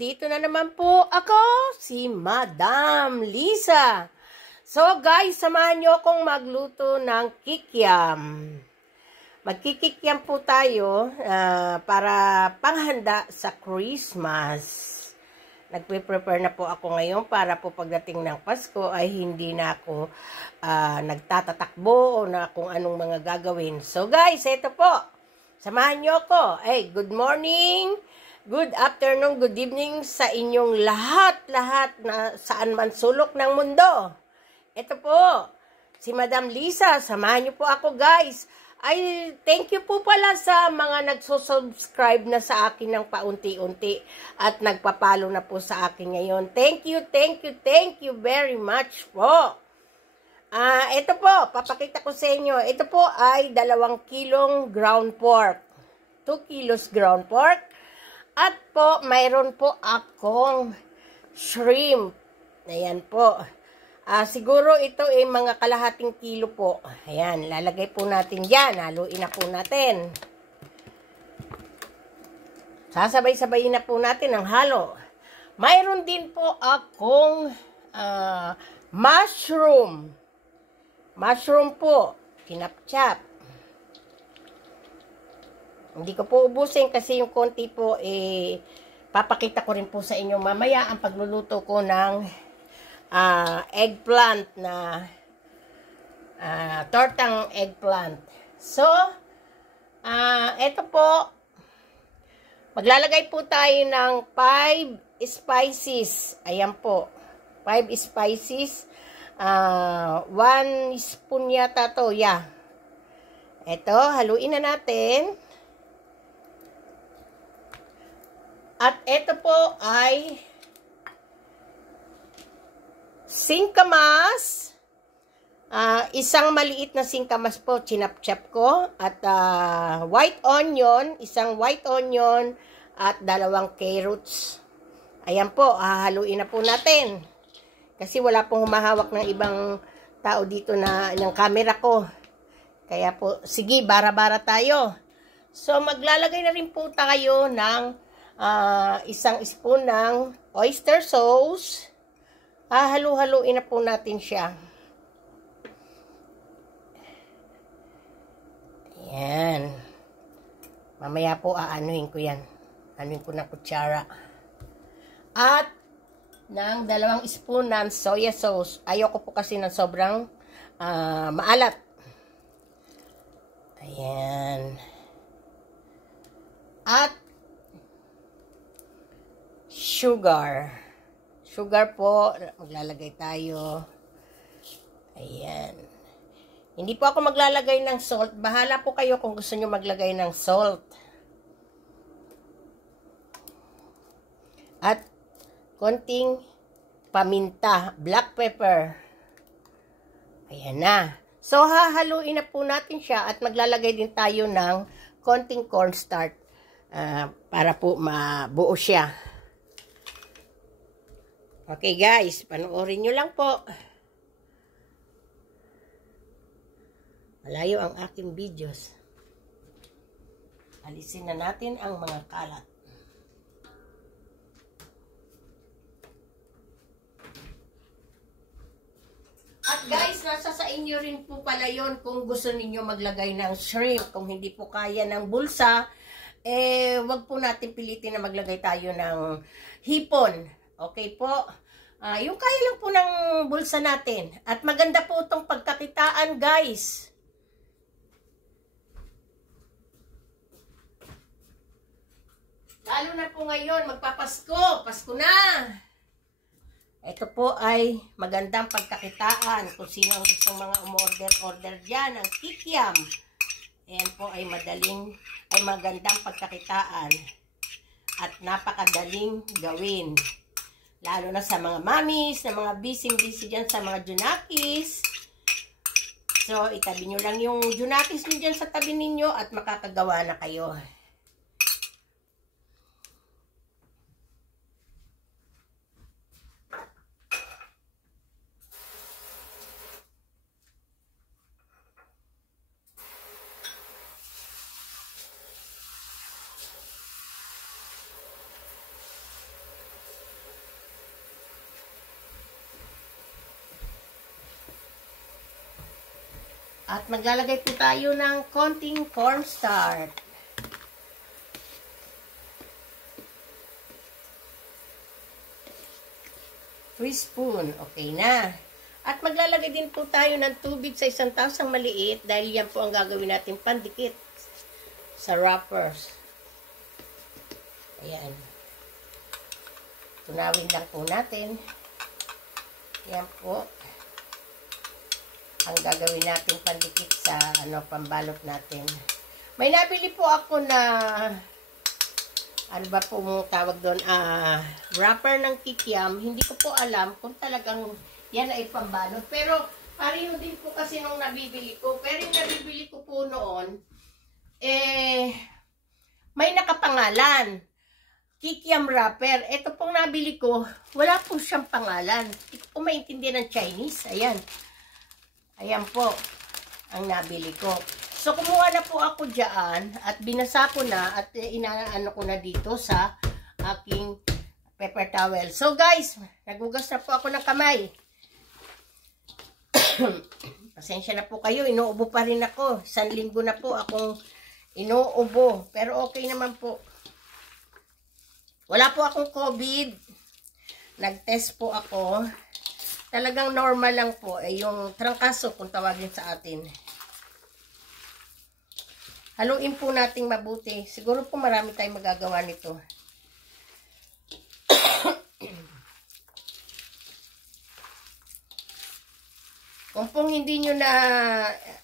nandito na naman po ako, si Madam Lisa. So guys, samahan nyo akong magluto ng kikiam. Magkikikiam po tayo para panghanda sa Christmas. Nagpe-prepare na po ako ngayon para po pagdating ng Pasko ay hindi na ako nagtatatakbo o na kung anong mga gagawin. So guys, ito po. Samahan nyo ako. Hey, good morning, good afternoon, good evening sa inyong lahat na saan man sulok ng mundo. Ito po, si Madam Lisa. Samahan nyo po ako guys. Ay, thank you po pala sa mga nagsusubscribe na sa akin ng paunti-unti at nagpapalo na po sa akin ngayon. Thank you very much po. Ito po, papakita ko sa inyo. Ito po ay 2 kilong ground pork. 2 kilos ground pork. At po, mayroon po akong shrimp. Ayan po. Siguro ito ay mga kalahating kilo po. Ayan, lalagay po natin dyan. Haluin na po natin. Sasabay-sabayin na po natin ang halo. Mayroon din po akong mushroom. Mushroom po, kinapchap. Hindi ko po ubusin kasi yung konti po, papakita ko rin po sa inyo mamaya ang pagluluto ko ng eggplant na tortang eggplant. So, eto po, maglalagay po tayo ng 5 spices. Ayan po, 5 spices. 1 spoon yata to, yeah. Ito, haluin na natin. At ito po ay singkamas. Isang maliit na singkamas po, chinap-chap ko. At white onion, isang white onion at 2 carrots. Ayan po, hahaluin na po natin. Kasi wala pong humahawak ng ibang tao dito na ng camera ko. Kaya po, sige, bara-bara tayo. So, maglalagay na rin po tayo ng 1 spoon ng oyster sauce. Halu-haluin na po natin siya. Ayan. Mamaya po, aanuhin ko yan. Anuhin ko ng kutsara. At ng 2 spoon ng soya sauce. Ayoko po kasi ng sobrang maalat. Ayan. At sugar. Sugar po, maglalagay tayo. Ayan. Hindi po ako maglalagay ng salt. Bahala po kayo kung gusto nyo maglagay ng salt. At konting paminta, black pepper. Ayan na. So, hahaluin na po natin siya at maglalagay din tayo ng konting cornstarch para po mabuo siya. Okay guys, panoorin nyo lang po. Malayo ang aking videos. Alisin na natin ang mga kalat. At guys, nasa sa inyo rin po pala yun kung gusto ninyo maglagay ng shrimp. Kung hindi po kaya ng bulsa, wag po natin pilitin na maglagay tayo ng hipon. Okay po? Yung kaya lang po ng bulsa natin. At maganda po itong pagkakitaan guys. Lalo na po ngayon, magpapasko. Pasko na! Ito po ay magandang pagkakitaan kung sino ang gustong mga umorder dyan ng kikiam. Ayan po ay magandang pagkakitaan at napakadaling gawin. Lalo na sa mga mommies, na mga busy dyan sa mga junakis. So, itabi nyo lang yung junakis nyo dyan sa tabi ninyo at makakagawa na kayo. At maglalagay po tayo ng konting cornstarch. 3 spoon. Okay na. At maglalagay din po tayo ng tubig sa isang tasang maliit dahil yan po ang gagawin natin pandikit sa wrappers. Ayan. Tunawin lang po natin. Yan po ang gagawin natin pandikit sa pambalot natin. May nabili po ako na ano ba po tawag doon? Wrapper ng kikiam. Hindi ko po alam kung talagang yan ay pambalot. Pero pareho din po kasi nung nabibili ko. Pero yung nabibili ko po noon, may nakapangalan. Kikiam wrapper. Ito pong nabili ko, wala po siyang pangalan. Hindi ko po maintindihan ng Chinese. Ayan. Ayan po ang nabili ko. So, kumuha na po ako dyan at binasa ko na at inaano ko na dito sa aking paper towel. So, guys, nagugas na po ako ng kamay. Pasensya na po kayo, inuubo pa rin ako. 1 linggo na po akong inuubo. Pero okay naman po. Wala po akong COVID. Nag-test po ako. Talagang normal lang po. Yung trangkaso kung tawagin sa atin. Haluin po nating mabuti. Siguro po marami tayong magagawa nito. Kung pong hindi nyo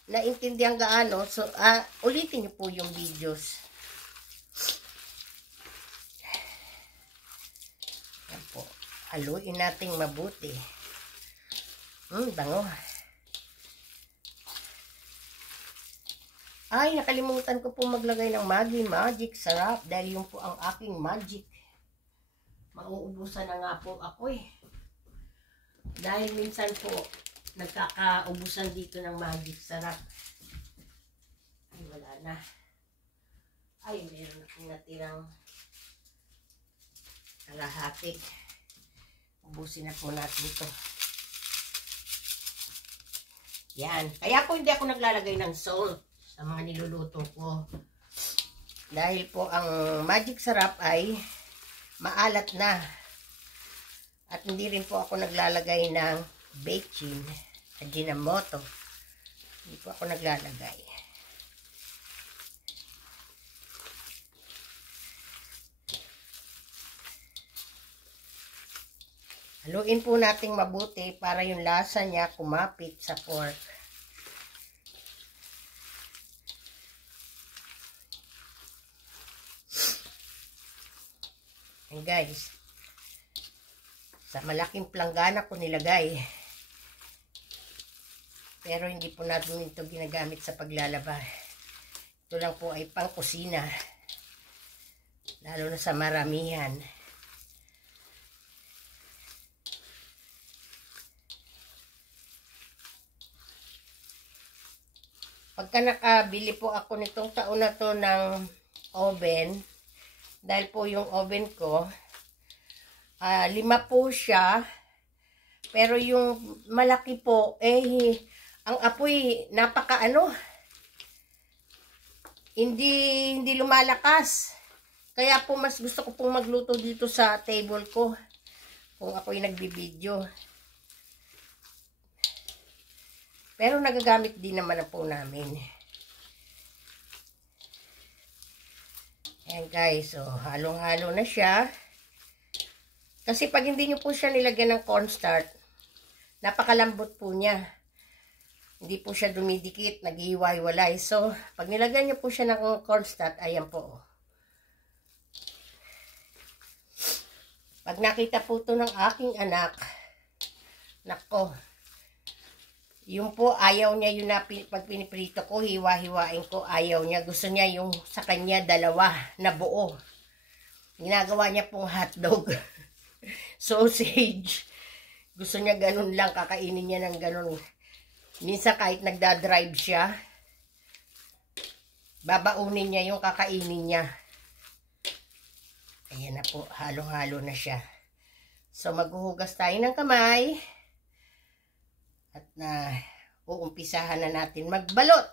naintindihan gaano, so ulitin nyo po yung videos. Yan po. Haluin nating mabuti. Bango. Ay, nakalimutan ko po maglagay ng Maggi Magic Sarap dahil yun po ang aking magic. Mauubusan na nga po ako Dahil minsan po, nagkakaubusan dito ng Magic Sarap. Ay, wala na. Ay, meron akong natirang kalahati. Ubusin na po natin ito. Yan. Kaya po hindi ako naglalagay ng salt sa mga niluluto ko. Dahil po ang Magic Sarap ay maalat na. At hindi rin po ako naglalagay ng baking, Ajinomoto. Hindi po ako naglalagay. Haluin po nating mabuti para yung lasa niya kumapit sa pork. And guys, sa malaking planggana ko nilagay. Pero hindi po natin ito ginagamit sa paglalaba. Ito lang po ay pang kusina. Lalo na sa maramihan. Pagka nakabili po ako nitong taon na to ng oven, dahil po yung oven ko, 5 po siya, pero yung malaki po, ang apoy, hindi lumalakas. Kaya po mas gusto ko pong magluto dito sa table ko, kung ako'y nagbibideo. Pero nagagamit din naman na po namin. Ayan guys, so halong-halo na siya. Kasi pag hindi nyo po siya nilagyan ng cornstarch, napakalambot po niya. Hindi po siya dumidikit, naghihiwa-hiwalay. So, pag nilagyan nyo po siya ng cornstarch, ayan po. Pag nakita po ito ng aking anak, nako, yung po, ayaw niya yun na pag piniprito ko, hiwa-hiwain ko, ayaw niya. Gusto niya yung sa kanya 2 na buo. Ginagawa niya pong hotdog. Sausage. Gusto niya ganun lang, kakainin niya ng ganun. Minsan kahit nagda-drive siya, babaunin niya yung kakainin niya. Ayan na po, halo-halo na siya. So, maghuhugas tayo ng kamay. At uumpisahan na natin magbalot.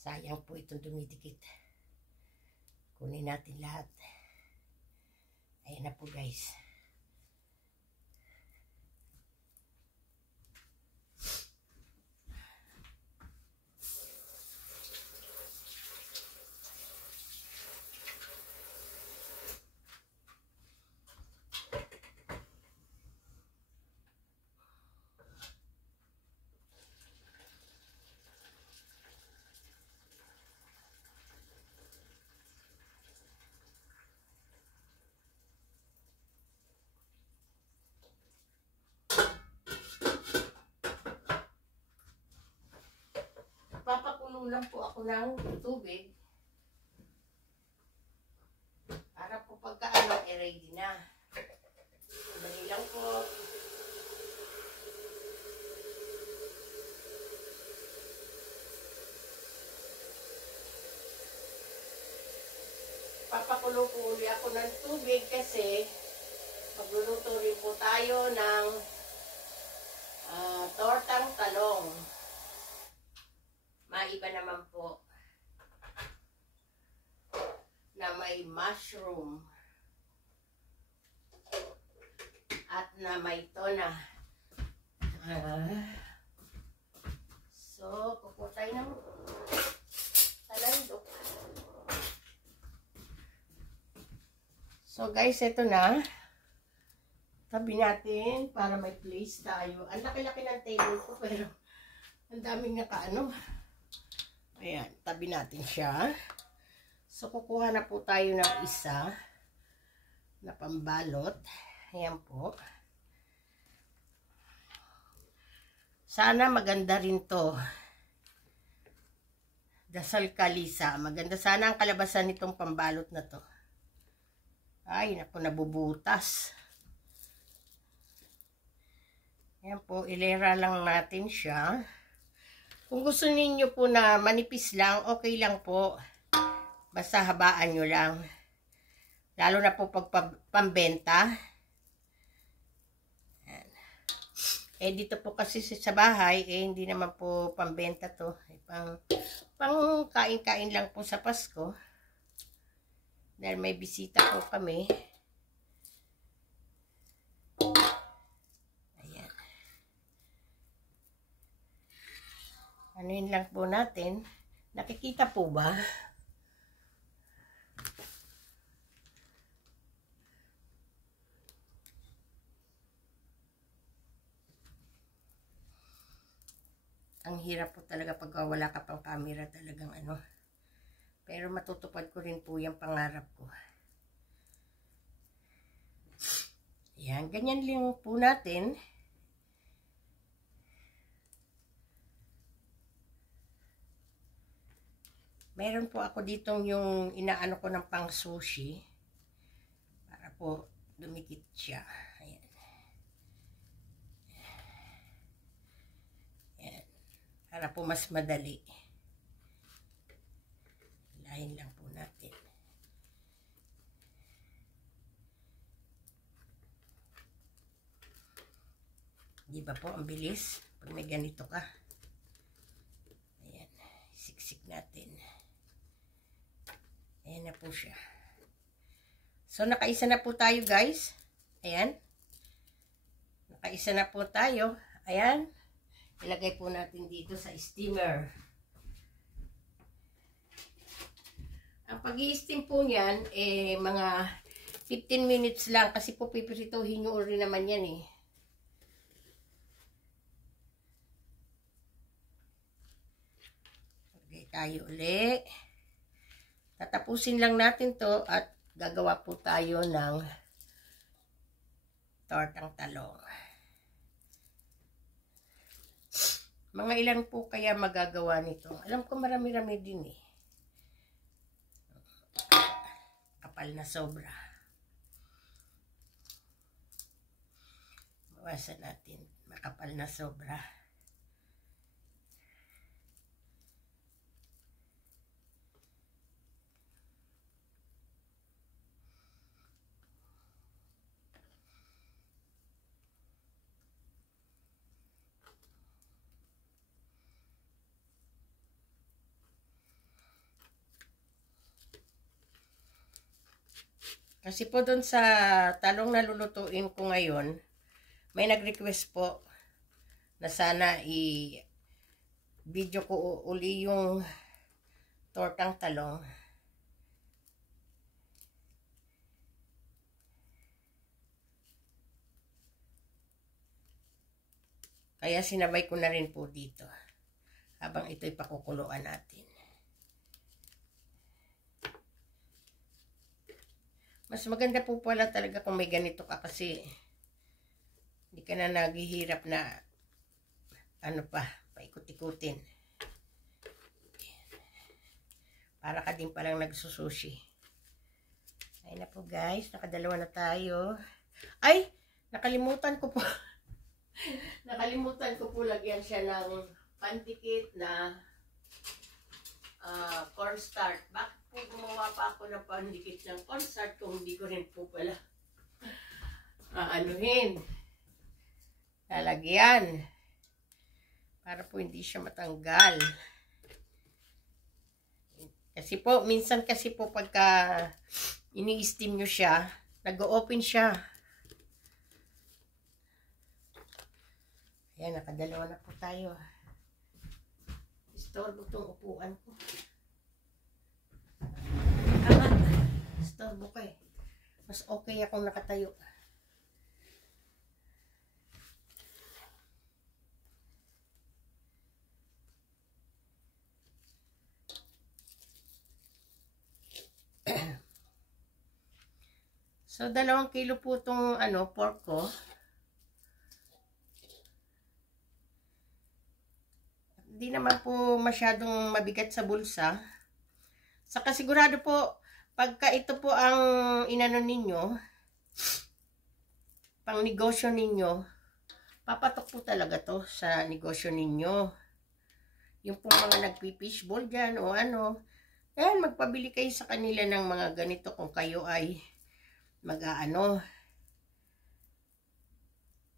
Sayang po itong dumidikit. Kunin natin lahat. Ayan na po guys. Papakulo lang po ako ng tubig para po pagka ready na. Dali lang po. Papakulo po uli ako ng tubig kasi magluluto rin po tayo ng tortang talong. Maiba naman po na may mushroom at na may tuna. So, kukuha tayo ng talandok. So guys, ito na. Tabi natin para may place tayo. Ang laki-laki ng table ko pero ang daming nakaano. Ayan, tabi natin siya. So, kukuha na po tayo ng isa na pambalot. Ayan po. Sana maganda rin to. Dasal kalisa. Maganda sana ang kalabasan nitong pambalot na to. Ay, naku, nabubutas. Ayan po, ilera lang natin siya. Kung gusto ninyo po na manipis lang, okay lang po. Basta habaan nyo lang. Lalo na po pag pambenta. Dito po kasi sa bahay, hindi naman po pambenta to. Pang kain-kain lang po sa Pasko. Dahil may bisita po kami. Anuin lang po natin. Nakikita po ba? Ang hirap po talaga pag wala ka pang camera, talagang ano. Pero matutupad ko rin po yung pangarap ko. Ayan, ganyan lang po natin. Meron po ako ditong yung inaano ko ng pang sushi. Para po dumikit siya. Ayan. Ayan. Para po mas madali. Hilahin lang po natin. Di ba po ang bilis? Pag may ganito ka. Ayan. Siksik natin. Ayan na po siya. So, nakaisa na po tayo, guys. Ayan. Nakaisa na po tayo. Ayan. Ilagay po natin dito sa steamer. Ang pag-i-steam po niyan, mga 15 minutes lang. Kasi po pipirituhin nyo rin naman yan eh. Okay, tayo ulit. Tatapusin lang natin to at gagawa po tayo ng tortang talong. Mga ilan po kaya magagawa nito? Alam ko marami-rami din eh. Kapal na sobra. Bawasan natin. Makapal na sobra. Kasi po doon sa talong na lulutuin ko ngayon, may nag-request po na sana i-video ko uli yung tortang talong. Kaya sinabay ko na rin po dito habang ito'y pakukuluan natin. Mas maganda po pala talaga kung may ganito ka kasi hindi ka na naghihirap na ano pa, paikot-ikutin. Para ka din palang nagsusushi. Ayun na po guys, nakadalawa na tayo. Ay, nakalimutan ko po. Nakalimutan ko po lagyan siya ng pandikit na cornstarch. Bakit po gumawa pa ako ng pandikit ng cornstarch kung hindi ko rin po pala anuhin, lalagyan para po hindi siya matanggal. Kasi po, minsan kasi po pagka ini-steam nyo siya, nag-open siya. Ayan, nakadalawa na po tayo. Istorbo itong upuan ko. Istorbo ka eh. Mas okay akong nakatayo. So, 2 kilo po itong pork ko. Hindi naman po masyadong mabigat sa bulsa. Saka sigurado po, pagka ito po ang inano ninyo, pang negosyo ninyo, papatok po talaga to sa negosyo ninyo. Yung po mga nagpi-fishball dyan o ano, yan, magpabili kayo sa kanila ng mga ganito kung kayo ay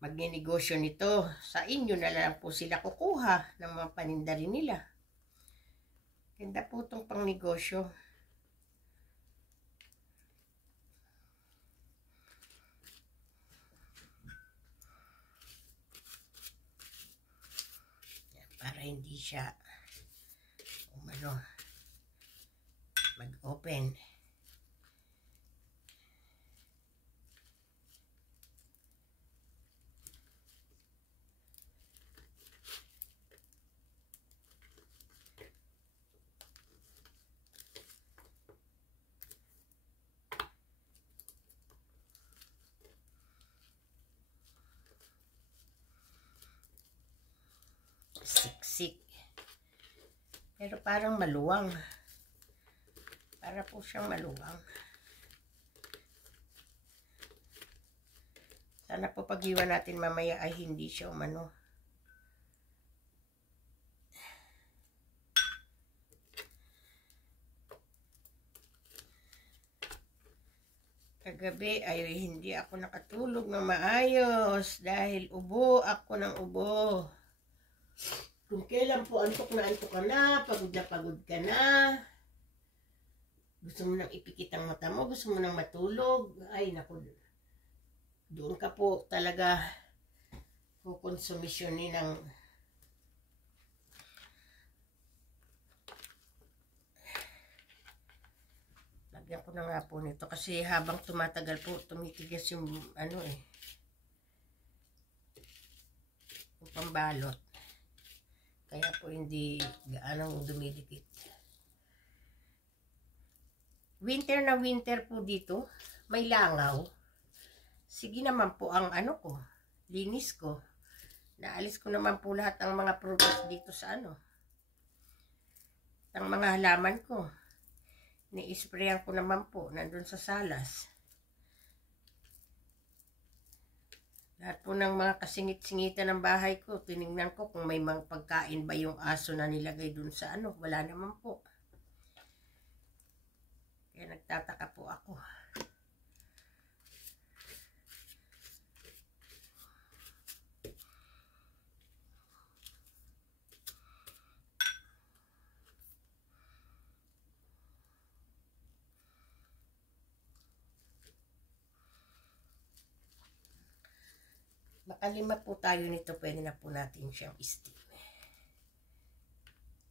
magnenegosyo nito. Sa inyo na lang po sila kukuha ng mga paninda rin nila. Ganda po itong pang negosyo. Para hindi siya mag-open. Siksik. Pero parang maluwang. Para po siyang maluwang. Sana po pag-iwan natin mamaya ay hindi siya umano. Kagabi ay hindi ako nakatulog na maayos dahil ubo ako ng ubo. Kung kailan po antok ka na, pagod ka na, gusto mo nang ipikit ang mata mo, gusto mo nang matulog, ay naku, doon ka po talaga kukonsumisyonin ng lagyan ko na nga po nito kasi habang tumatagal po, tumitigas yung yung pambalot. Kaya po hindi gaanong dumidikit. Winter na winter po dito. May langaw. Sige naman po ang linis ko. Naalis ko naman po lahat ng mga prutas dito sa ng mga halaman ko. Ni-sprayan ko naman po nandun sa salas. Lahat po ng mga kasingit-singitan ng bahay ko, tinignan ko kung may mga pagkain ba yung aso na nilagay dun sa wala naman po. Kaya nagtataka po ako. nakalima po tayo nito, pwede na po natin siyang steam.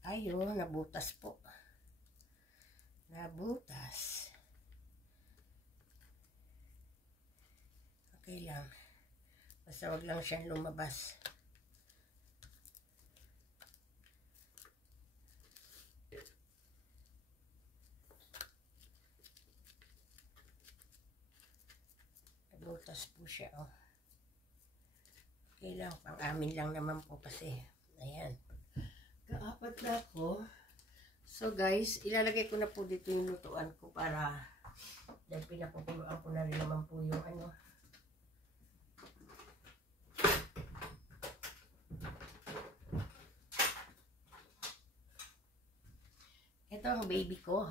Ayun, nabutas po. Nabutas. Okay lang. Basta wag lang siyang lumabas. Nabutas po siya, oh. Okay lang, pang amin lang naman po kasi. Ayan. Kaapat na ako. So guys, ilalagay ko na po dito yung lutuan ko para dahil pinapapuluan ko na rin naman po yung ano. Ito ang baby ko.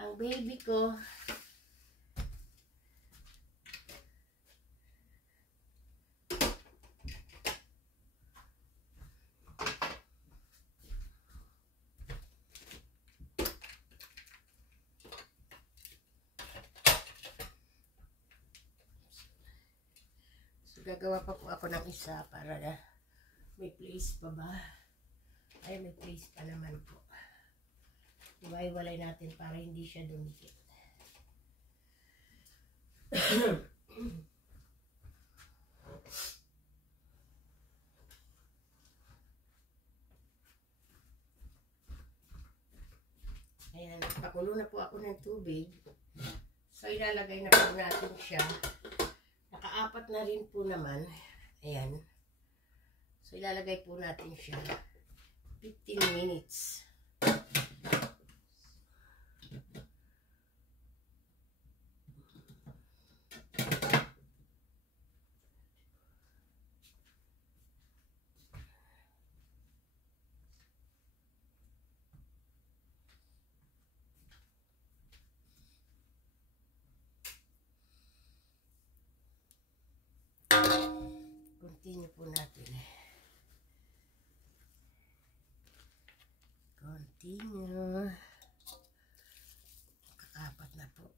Ang baby ko. Gagawa pa po ako ng isa para may place pa ba? Ay, may place pa naman po. Iwaiwalay natin para hindi siya dumikit. Ayan, pakulo na po ako ng tubig. So, ilalagay na po natin siya. Nakaapat na rin po naman. Ayan. So, ilalagay po natin siya. 15 minutes. Continue po natin. Continue. Kaapat na po.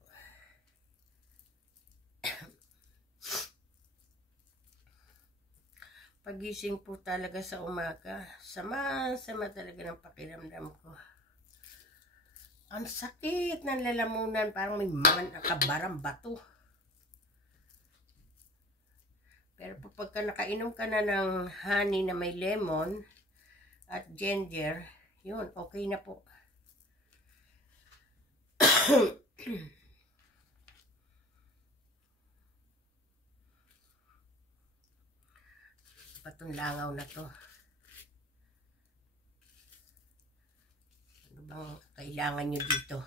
Pagising po talaga sa umaga, sama-sama talaga ng pakiramdam ko. Ang sakit ng lalamunan, parang may nakabarang bato. Pero po pagka nakainom ka na ng honey na may lemon at ginger, yun, okay na po. Patong langaw na to. Ano bang kailangan nyo dito?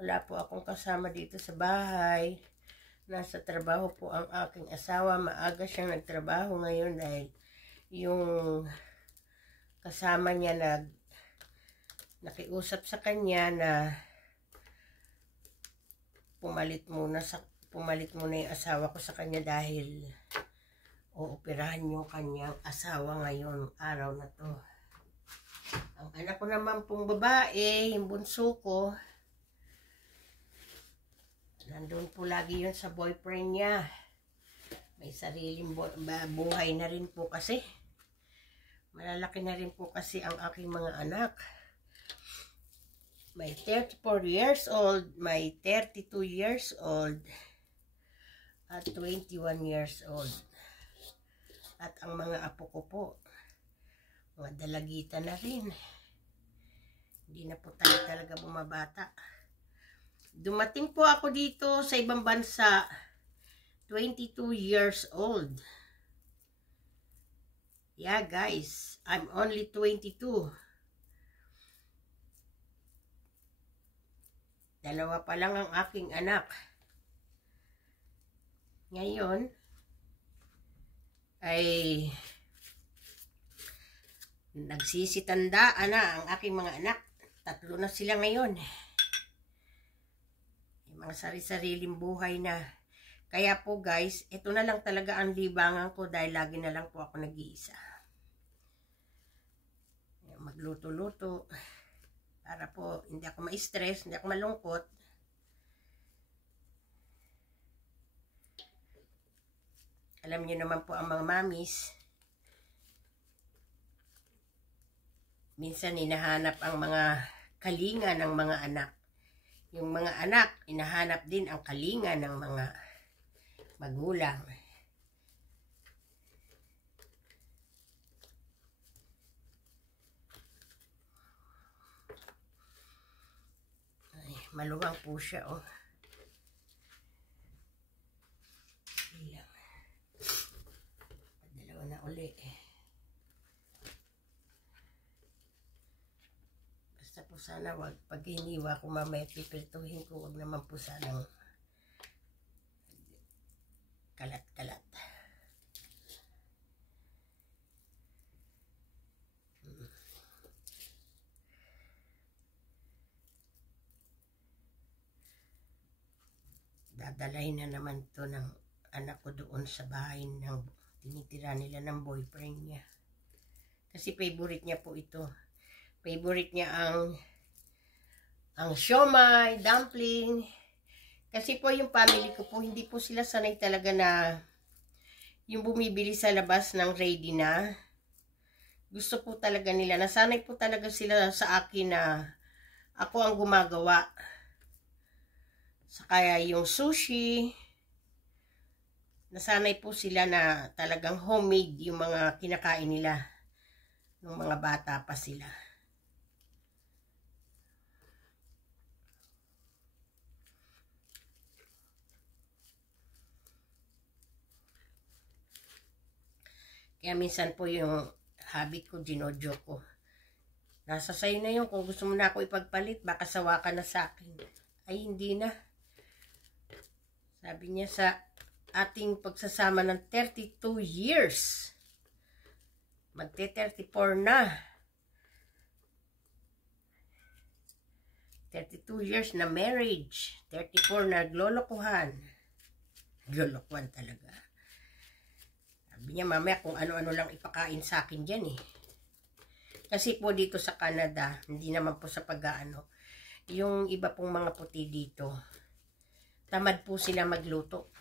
Wala po akong kasama dito sa bahay. Nasa trabaho po ang aking asawa. Maaga siyang nagtrabaho ngayon dahil yung kasama niya nakiusap sa kanya na pumalit muna yung asawa ko sa kanya dahil uoperahan yung kanyang asawa ngayon araw na to. Ang anak ko naman pong babae, yung bunso ko, nandun po lagi yun sa boyfriend niya. May sariling buhay na rin po kasi. Malalaki na rin po kasi ang aking mga anak. May 34 years old, may 32 years old, at 21 years old. At ang mga apo ko po, mga dalagita na rin. Hindi na po tayo talaga bumabata. Dumating po ako dito sa ibang bansa, 22 years old. Yeah guys, I'm only 22. Dalawa pa lang ang aking anak. Ngayon, ay nagsisitandaan na ang aking mga anak. 3 na sila ngayon. mga sari-sariling buhay na. Kaya po guys, ito na lang talaga ang libangan ko dahil lagi na lang po ako nag-iisa. Magluto-luto para po hindi ako ma-stress, hindi ako malungkot. Alam niyo naman po ang mga mamis, minsan hinahanap ang mga kalinga ng mga anak. Yung mga anak, hinahanap din ang kalinga ng mga magulang. Ay, maluwang po siya, oh. Ilang. Dalawa na uli, eh. Basta po sana wag, pag hiniwa ko mamaya pipirtuhin ko, wag naman po sanang kalat-kalat. Dadalahin na naman to ng anak ko doon sa bahay ng tinitira nila ng boyfriend niya. Kasi favorite niya po ito. Favorite niya ang siomai, dumpling. Kasi po yung family ko po, hindi po sila sanay talaga na yung bumibili sa labas ng ready na. Gusto po talaga nila. Nasanay po talaga sila sa akin na ako ang gumagawa. Kaya yung sushi, nasanay po sila na talagang homemade yung mga kinakain nila nung mga bata pa sila. Kaya minsan po yung habit ko, ginodyo ko. Nasa sayo na yun. Kung gusto mo na ako ipagpalit, baka sawa ka na sa akin. Ay, hindi na. Sabi niya sa ating pagsasama ng 32 years. Magte-34 na. 32 years na marriage. 34 na naglolokohan. Naglolokohan talaga. Sabi niya, mamaya kung ano-ano lang ipakain sa akin dyan, eh. Kasi po dito sa Canada, hindi naman po sa pag-aano, yung iba pong mga puti dito, tamad po sila magluto.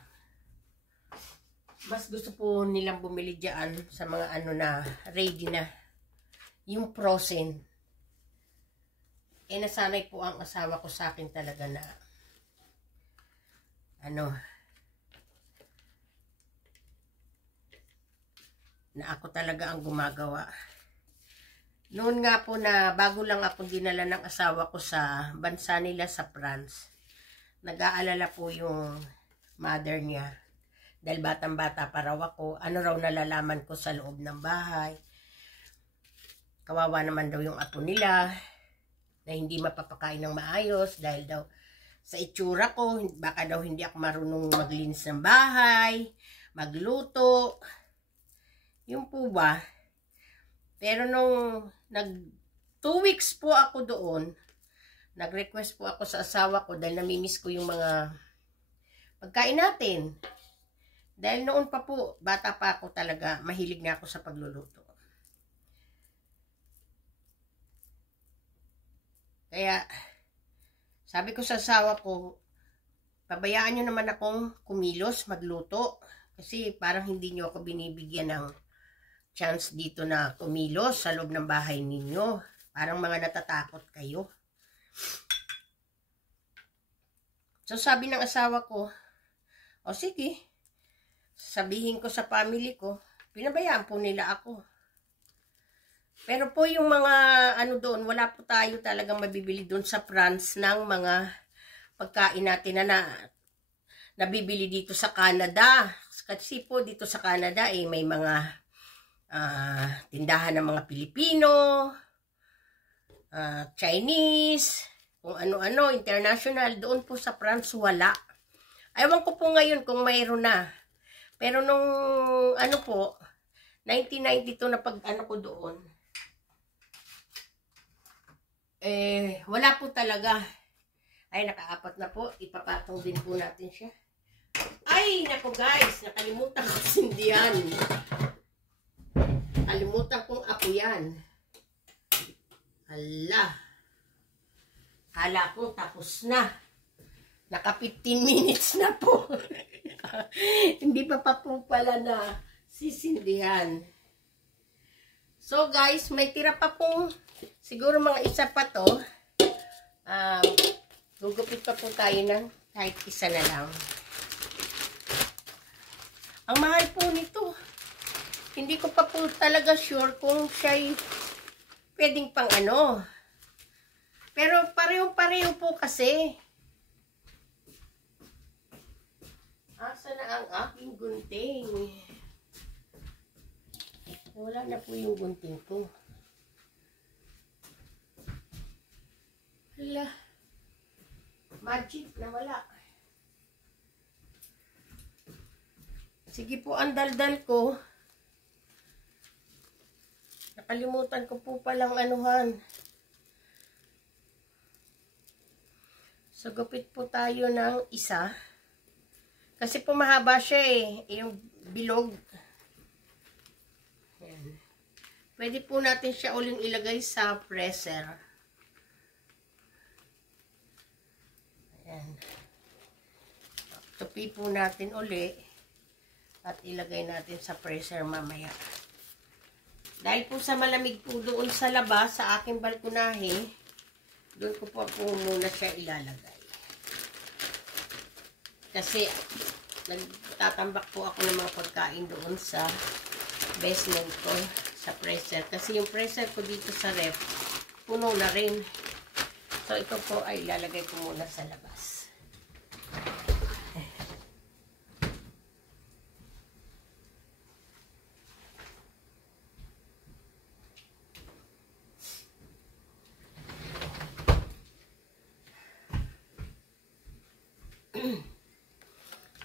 Mas gusto po nilang bumili dyan sa mga ano na, ready na. Yung frozen. Eh, nasanay po ang asawa ko sa akin talaga na, na ako talaga ang gumagawa. Noon nga po na bago lang ako dinala ng asawa ko sa bansa nila sa France, nag-aalala po yung mother niya. Dahil batang-bata pa raw ako, ano raw nalalaman ko sa loob ng bahay. Kawawa naman daw yung apo nila, na hindi mapapakain ng maayos dahil daw sa itsura ko, baka daw hindi ako marunong maglinis ng bahay, magluto. Yung po ba? Pero nung 2 weeks po ako doon, nag-request po ako sa asawa ko dahil namimiss ko yung mga pagkain natin. Dahil noon pa po, bata pa ako talaga, mahilig na ako sa pagluluto. Kaya, sabi ko sa asawa ko, pabayaan nyo naman akong kumilos, magluto. Kasi parang hindi nyo ako binibigyan ng chance dito na kumilos sa loob ng bahay ninyo. Parang mga natatakot kayo. So sabi ng asawa ko, o sige, sabihin ko sa family ko, pinabayaan po nila ako. Pero po yung mga ano doon, wala po tayo talagang mabibili doon sa France ng mga pagkain natin na nabibili dito sa Canada. Kasi po dito sa Canada may mga tindahan ng mga Pilipino, Chinese, kung ano-ano, international. Doon po sa France wala. Ewan ko po ngayon kung mayroon na. Pero nung ano po, 1992 na pag ano ko doon, wala po talaga. Ay, nakaapat na po. Ipapatong din po natin siya. Ay, naku guys, nakalimutan ko sindihan. Nakalimutan kong apuyan. Hala. Hala ko, tapos na. Naka 15 minutes na po. Hindi pa po pala na sisindihan. So guys, may tira pa pong, siguro mga isa pa to. Gugupit pa po tayo ng kahit isa na lang. Ang mahal po nito. Hindi ko pa po talaga sure kung siya'y pwedeng pang ano. Pero pareho-pareho po kasi. Asa na ang aking gunting? Wala na po yung gunting ko. Hala. Magic na wala. Sige po, ang daldal ko. Nakalimutan ko po palang anuhan. So, gupit po tayo ng isa. Kasi po mahaba siya eh. Yung bilog. Ayan. Pwede po natin siya uling ilagay sa presser. Ayan. Tupi po natin uli. At ilagay natin sa presser mamaya. Dahil po sa malamig po doon sa labas, sa aking balkonahe, doon ko po muna siya ilalagay. Kasi nagtatambak po ako ng mga pagkain doon sa basement ko, sa presser. Kasi yung presser ko dito sa ref, puno na rin. So ito po ay ilalagay ko muna sa labas.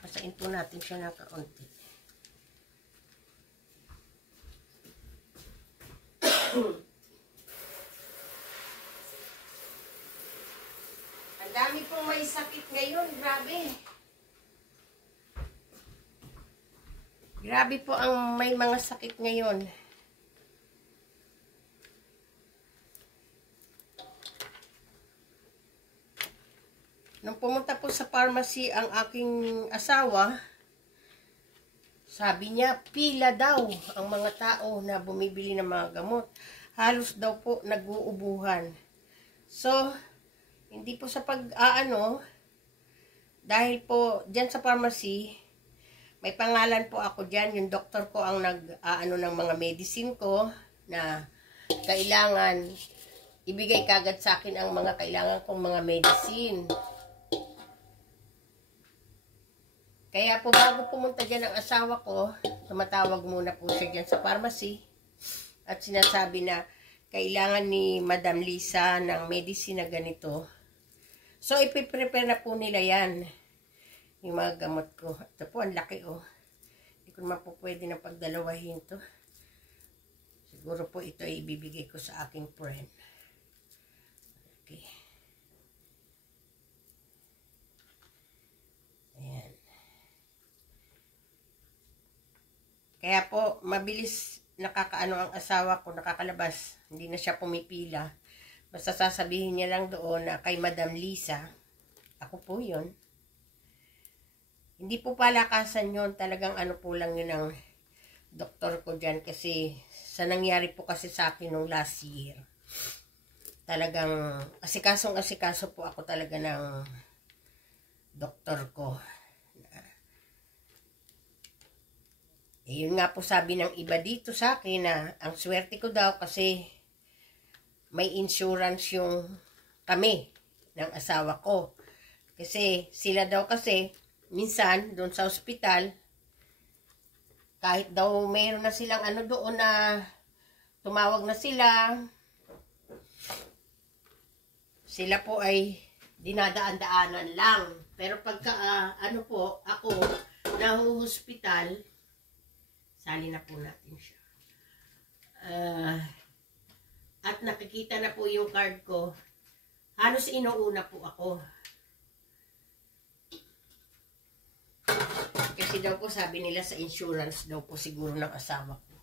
Pasain po natin siya ng kaunti. Ang dami pong may sakit ngayon. Grabe. Grabe po ang may mga sakit ngayon. Nung pumunta po sa pharmacy ang aking asawa, sabi niya, pila daw ang mga tao na bumibili ng mga gamot. Halos daw po nag-uubuhan. So, hindi po sa pag-aano, dahil po dyan sa pharmacy, may pangalan po ako dyan. Yung doktor ko ang nag-aano ng mga medicine ko na kailangan ibigay kagad sa akin ang mga kailangan kong mga medicine. Kaya po bago pumunta dyan ang asawa ko, tumatawag muna po siya dyan sa pharmacy at sinasabi na kailangan ni Madam Lisa ng medicine na ganito. So, ipiprepare na po nila yan. Yung mga gamot ko. Ito po, ang laki oh. Hindi ko naman po pwede na pagdalawahin to. Siguro po ito ay ibibigay ko sa aking friend. Okay. Ayan. Kaya po, mabilis nakakaano ang asawa ko, nakakalabas. Hindi na siya pumipila. Basta sasabihin niya lang doon na kay Madam Lisa. Ako po yun. Hindi po palakasan yun. Talagang ano po lang yun ang doktor ko dyan. Kasi sa nangyari po kasi sa akin nung last year. Talagang asikasong-asikaso po ako talaga ng doktor ko. Yun nga po sabi ng iba dito sa akin na ang swerte ko daw kasi may insurance yung kami ng asawa ko. Kasi sila daw kasi minsan doon sa ospital kahit daw mayroon na silang ano doon na tumawag na sila po ay dinadaan-daanan lang. Pero pagka ano po ako nahuhospital, sali na po natin siya. At nakikita na po yung card ko. Halos inuuna po ako. Kasi daw po sabi nila sa insurance daw po siguro ng asawa ko.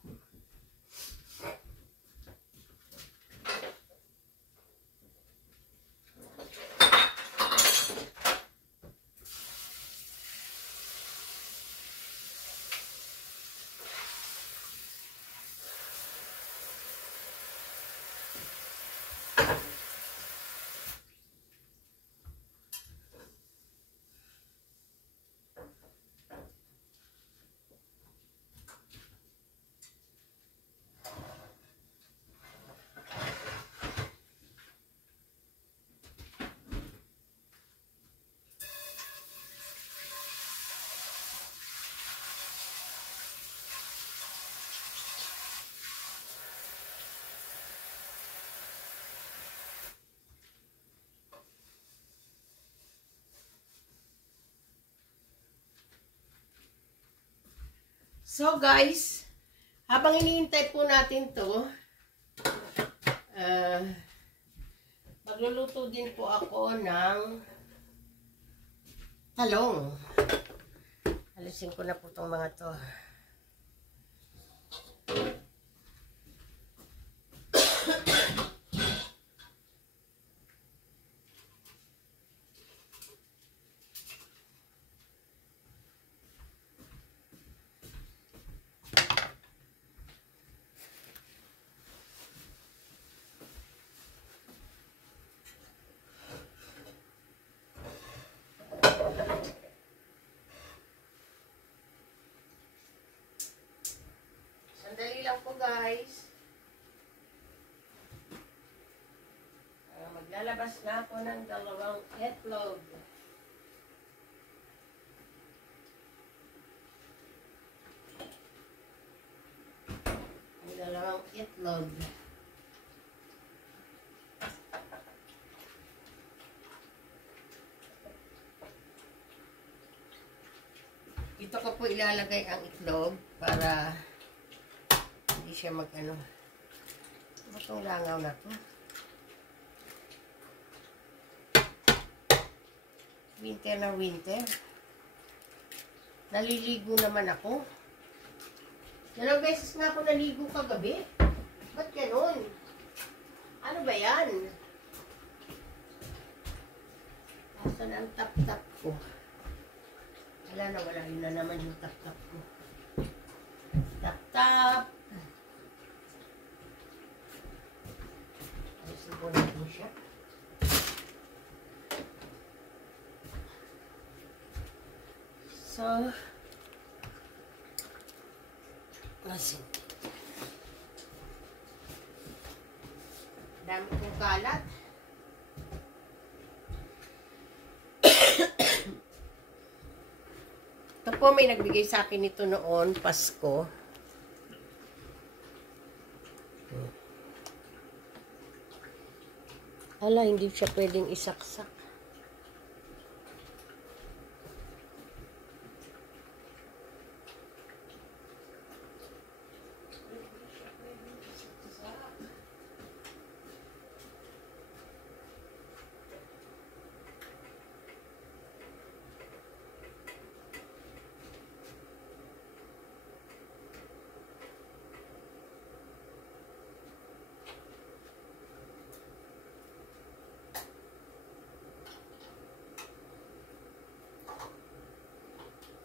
So guys, habang iniintay po natin to, magluluto din po ako ng talong. Alisin ko na po itong mga to. Sandali lang po guys. Maglalabas na ako ng 2 itlog. Ang 2 itlog. Dito ko po ilalagay ang itlog para hindi siya mag-ano. Itong langaw na to. Winter na winter. Naliligo naman ako. 2 beses nga ako naligo kagabi. Ba't ganun? Ano ba yan? Asan ang tap-tap ko? Wala yun na naman yung tap-tap ko. Tap-tap! Ayusin ko natin siya. So, asin. Dami kong kalat. Ito po, may nagbigay sa akin ito noon, Pasko. Ala, hindi siya pwedeng isaksak.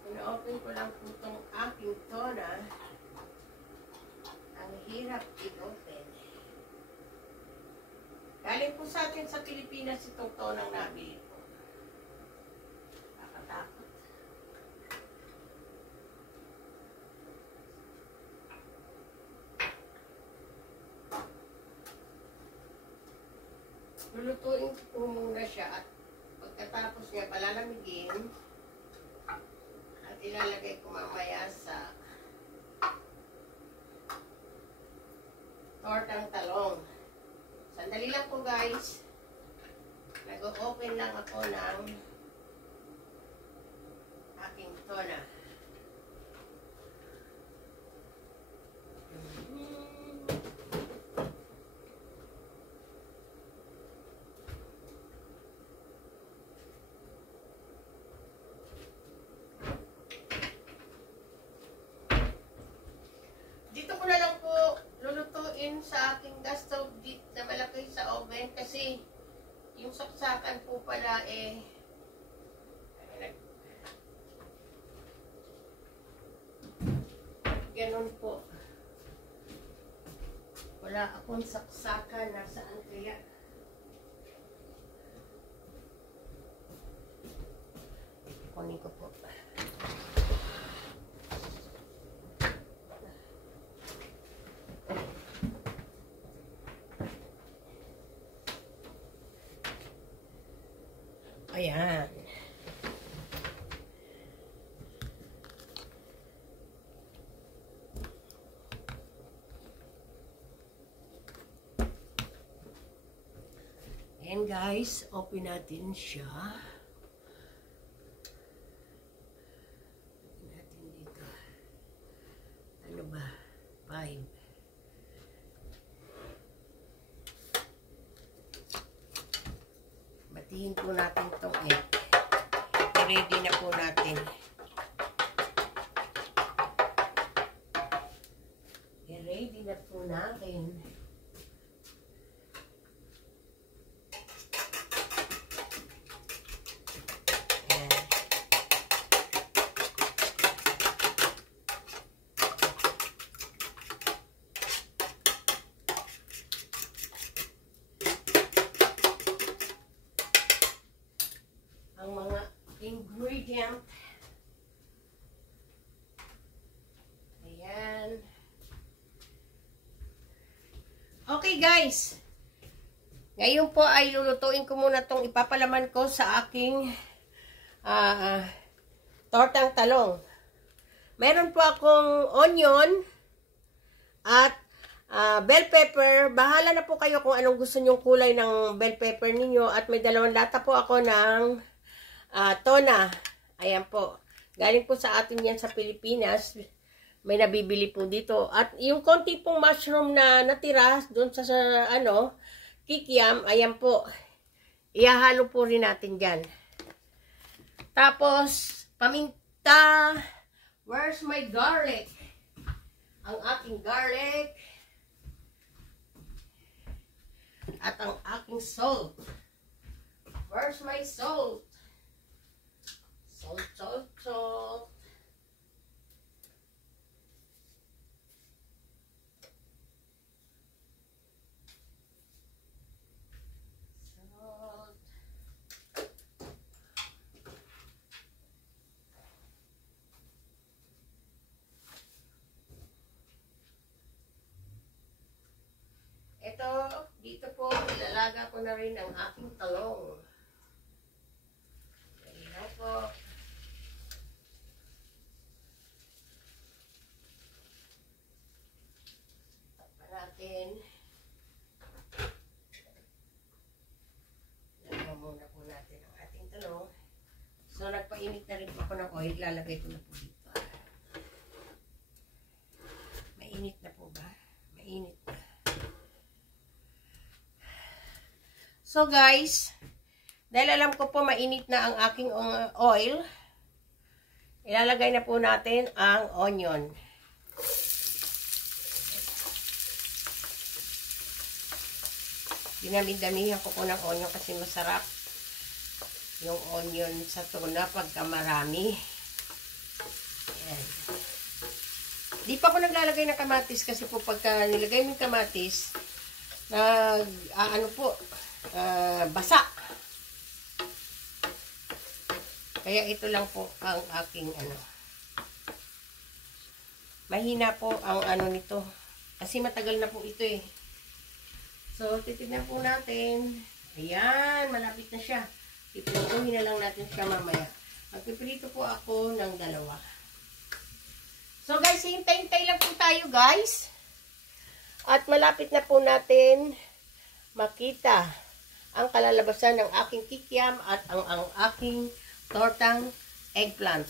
Ino-open ko lang po itong aking tona. Ang hirap i-open. Galing po sa atin sa Pilipinas itong tonang nabili ko. Nakatakot. Lulutuin ko muna siya at pagkatapos niya palalamigin at ilalagay ko mamaya sa tortang talong. Sandali lang po guys. Nag-open lang ako ng aking tona. kasi yung saksakan po pala ganun po. Wala akong saksakan. Nasaan kaya? Kunin ko po. Ayan. And guys, open natin siya. Open natin dito. Ano ba? 5. Batiin po natin itong egg. I-ready na po natin. I-ready na po natin. Ingredient. Ayan. Okay guys. Ngayon po ay lulutuin ko muna tong ipapalaman ko sa aking tortang talong. Meron po akong onion at bell pepper. Bahala na po kayo kung anong gusto nyong kulay ng bell pepper ninyo. At may 2 lata po ako ng tona. Ayan po. Galing po sa atin yan sa Pilipinas. May nabibili po dito. At yung konti pong mushroom na natira doon sa kikiam, ayan po. Ihahalo po rin natin dyan. Tapos, paminta. Where's my garlic? Ang aking garlic. At ang aking salt. Where's my salt? Salt, salt, salt. Salt. Ito, dito po, ilalaga ko na rin ang aking talong. Ayan po. Natin. Lagyan muna po natin ang ating talong. So, nagpainit na rin po ako ng oil. Lalagay ko na po dito. Mainit na po ba? Mainit na. So, guys, dahil alam ko po mainit na ang aking oil, ilalagay na po natin ang onion. Dinami-damihan ko po ng onion kasi masarap yung onion sa tuna pagka marami. Ayan. Di pa ako naglalagay ng kamatis kasi po pagka nilagay mo yung kamatis, basa. Kaya ito lang po ang aking mahina po ang nito. Kasi matagal na po ito eh. So, titignan po natin. Ayan, malapit na siya. Iputuhin na lang natin siya mamaya. Magpipilito po ako ng 2. So, guys, hintay-hintay lang po tayo, guys. At malapit na po natin makita ang kalalabasan ng aking kikiam at ang aking tortang eggplant.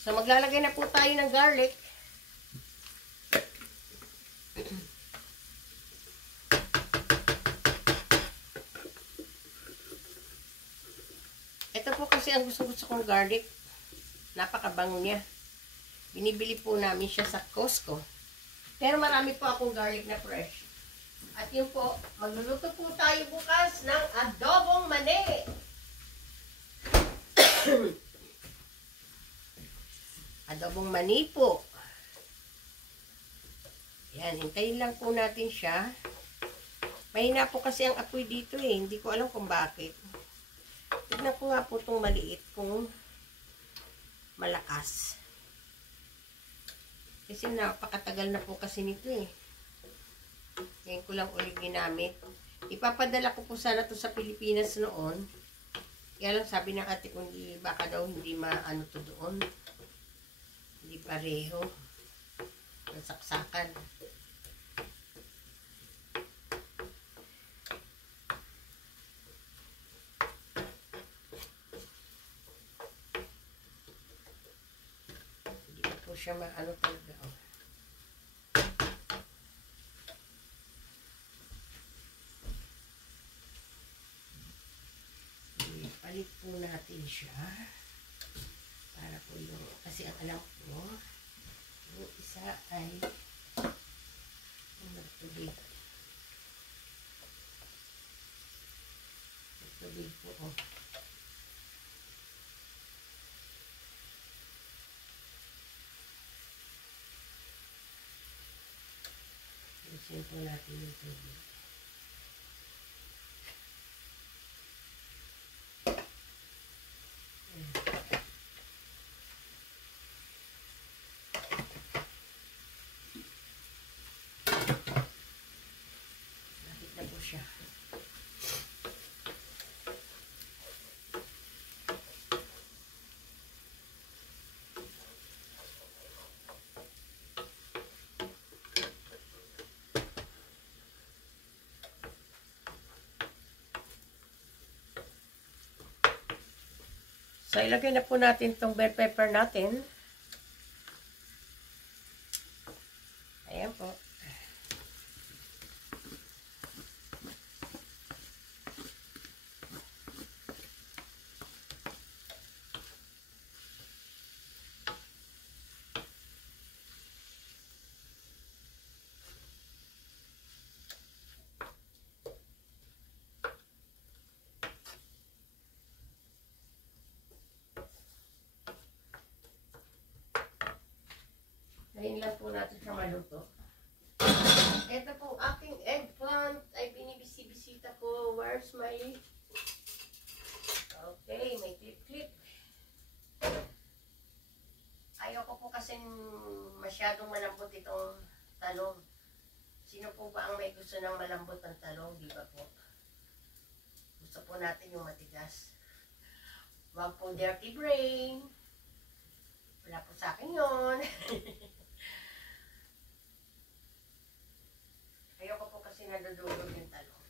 So, maglalagay na po tayo ng garlic. Ito po kasi ang gusto-gusto kong garlic. Napakabango niya. Binibili po namin siya sa Costco. Pero marami po akong garlic na fresh. At yun po, magluluto po tayo bukas ng adobong mani. Adobong mani po. Yan, hintayin lang po natin siya. Mahina po kasi ang apoy dito eh. Hindi ko alam kung bakit. Tignan ko nga po itong maliit kung malakas. Kasi napakatagal na po kasi nito eh. Ngayon ko lang ulit ginamit. Ipapadala ko po sana to sa Pilipinas noon. Kaya lang sabi ng ate ko, baka daw hindi maano to doon. Hindi pareho. Nasaksakan. Hindi po siya maano talaga. Oh. Palit po natin siya. Para po yung, kasi ang alam ko, yung isa ay nagtubig. Nagtubig po, oh. Lusin po natin yung tubig. Siya. So, ilagay na po natin itong bell pepper natin. Ayan po. Ngayon lang po natin siya maluto. Ito po aking eggplant ay binibisi-bisita ko. Where's my... Okay, may clip-clip. Ayoko po kasi masyadong malambot itong talong. Sino po ba ang may gusto ng malambot ng talong? Di ba po? Gusto po natin yung matigas. Wag po dirty brain. Wala po sa akin yun. Ayoko po kasi nadudulog yung talong.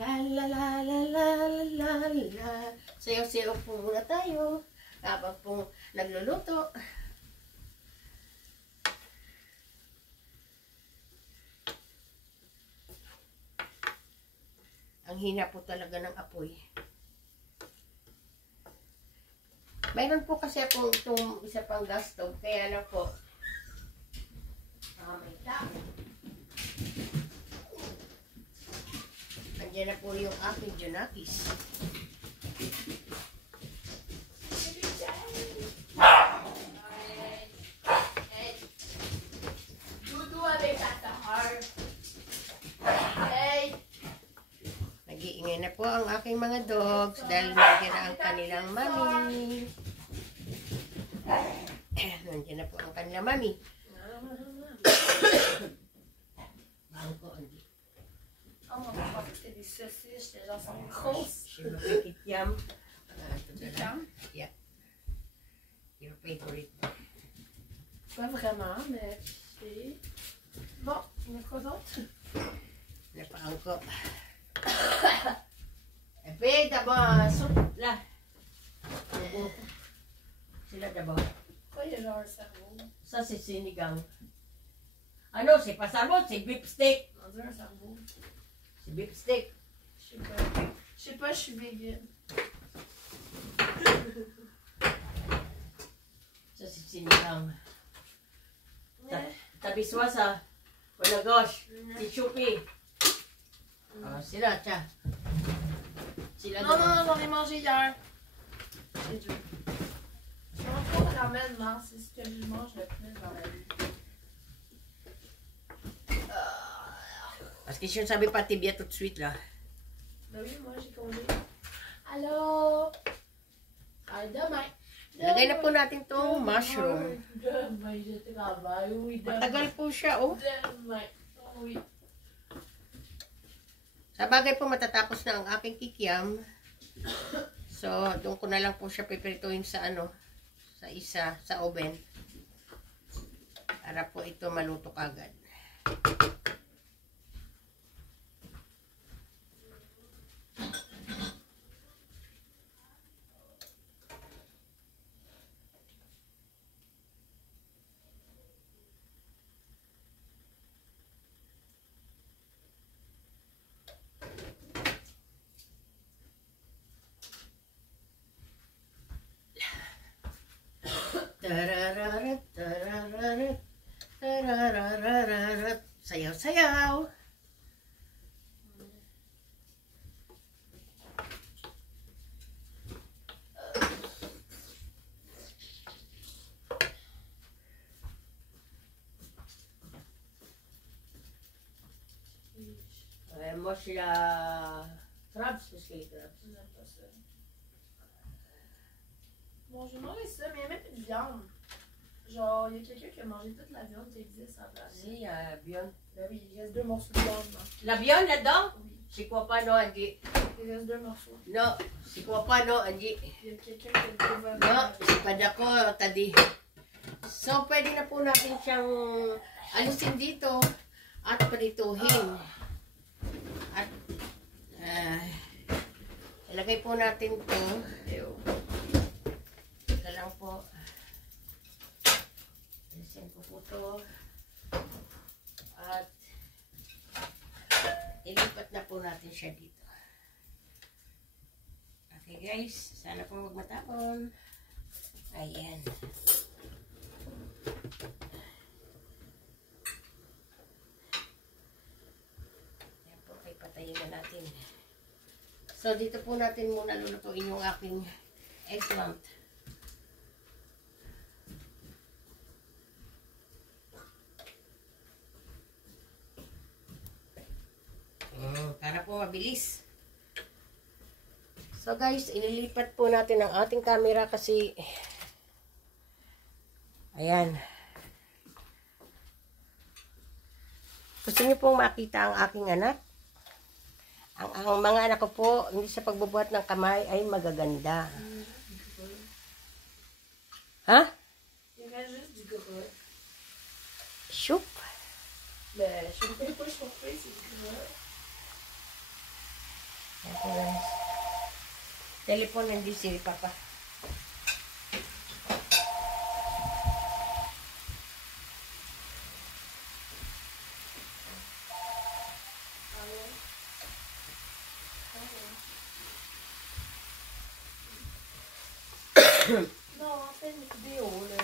La la la la la la la la. Sayaw-sayaw po muna tayo habang po nagluluto. Ang hina po talaga ng apoy. Mayroon po kasi ako itong isa pang gas stove, kaya na po may tao. Andiyan na po yung aking Junakis. Nag-iingay na po ang aking mga dogs dahil nandiyan na ang kanilang mami. Nandiyan na po ang kanilang mami. Bangko, Andi. Oh, mon papa, c'était des saucisses, les gens sont grosses. Je me fais kikiam. Kikiam? Yeah. Your favorite. Pas vraiment, mais c'est... Bon, il y a quoi d'autre? Napaangko. Ebe, daba, supla. Sila daba. Pourquoi il y a genre un cerveau? Sa si sinigang. Ano, si pasabot, si beef steak. On dirait un cerveau. Si beef steak. Je sais pas. Je sais pas, je suis vegan. Sa si sinigang. Tabiswasa. Wala gosh. Tichupi. Sila, tiya. Sila Non, non, non, j'en ai mangé hier. C'est dur. Je mange pas de ramen, non, c'est ce que je mange le plus dans la vie. Parce que siya sabi pa tibia tot sweet lah. Ben oui, moi j'ai congé. Allô? Ay, demain. Lagay na po natin tong mushroom. Demain, je travaille. Oui, demain. Matagal po siya, oh. Demain. Oui. Sa bagay po matatapos na ang aking kikiam. So, doon ko na lang po siya piprituhin sa sa oven. Para po ito maluto kagad. Tarararat, tarararat, tararararat. Sayaw, sayaw. Moi, je suis la crabes, parce que les crabes. J'aime pas ça. Bon, j'ai mangé ça, mais il n'y a même plus de viande. Genre, il y a quelqu'un qui a mangé toute la viande qui existe en place. Si, viande. Ben oui, il reste 2 morceaux de viande. Non? La viande là-dedans? Oui, Je crois pas, non, Andy. il reste 2 morceaux. Non, je crois pas, non, Andy. Il y a quelqu'un qui a dévoré. No, sipada ko, tadi. So, pwede na po natin siyang alusin dito at palituhin. At, ilagay po natin to. Ito lang po. Alisin ko po to. At, ilipat na po natin siya dito. Okay guys, sana po huwag matapon. Ayan. Ayan po, ay patayin na natin. So, dito po natin muna lulutuin yung aking eggplant. Para po mabilis. So guys, ililipat po natin ang ating camera kasi ayan. Gusto niyo pong makita ang aking anak? Ang mga anak ko po, hindi sa pagbubuhat ng kamay ay magaganda. Ha? Il reste juste du gras. Shoop. Ben, je ne peux pas chauffer, c'est du gras. Okay, guys. Telepon hindi si Papa. Non, fais une vidéo, là.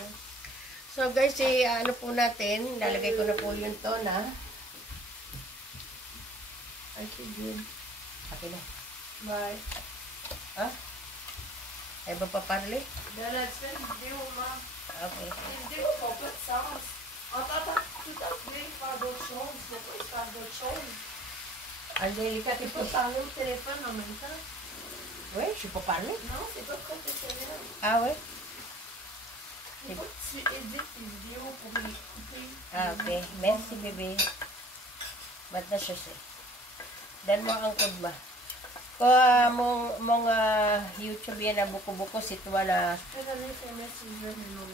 So guys, ano po natin, lalagay ko na po yung tona. Ok, good. Okay na. Bye. Ha? Ay ba paparli? Ben là, tu fais une vidéo, maman. Okay. Les vidéos n'ont pas de sens. On t'entend tout le temps dire faire d'autres choses. Pourquoi tu faire d'autres choses? Angelica, Tu peux pas parler au téléphone en même temps? Oui, je peux parler. Non, c'est pas professionnel. Ah oui? Il faut que tu édites tes vidéos pour les couper. Ah, okay. Merci, bébé. Ba't na siya siya? Dan mo ang kudma. Ko mong YouTube yan na buko-buko sitwa na Je peux devenir famous si je veux, mais non.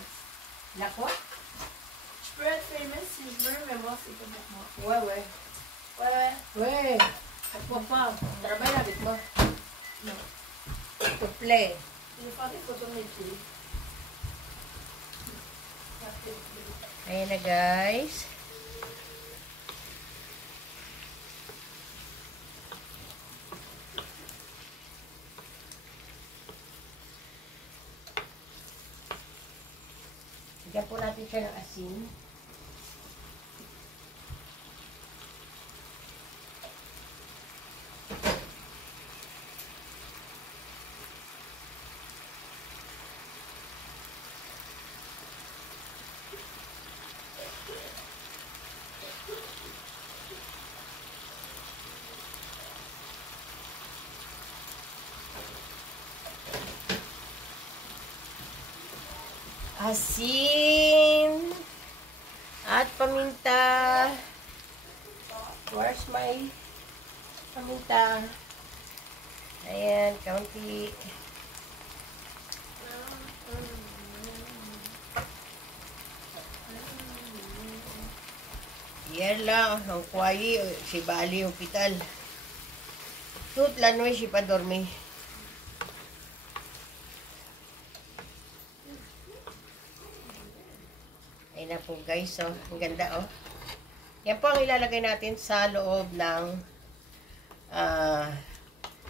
na quoi? Je peux être famous si je veux, mais moi, c'est pas pour moi. Ouais, ouais. Ouais. Ouais. Pourquoi pas? Travaille avec moi. Non. S'il te plaît. Je vais faire des photos de mes pieds. Ayan na, guys. Bigyan po natin siya ng asin. asin, at paminta. Where's my paminta? Ayan, kaunti. Yan lang, ang kwayi, si Bali, hospital. Tutlan mo, si Padormi. Ayun na po guys, oh. Ang ganda, oh. Yan po ang ilalagay natin sa loob ng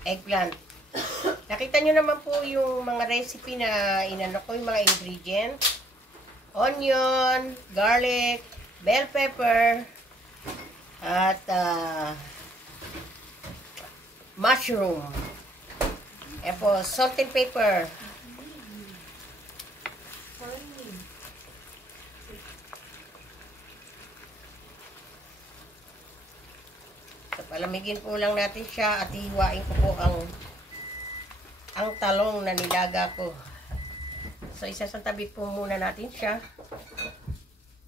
eggplant. Nakita nyo naman po yung mga recipe na inano ko, yung mga ingredients. Onion, garlic, bell pepper, at mushroom. Yan po, salt and pepper. So, palamigin po lang natin siya at hiwain ko po ang talong na nilaga ko. So, isasantabi po muna natin siya.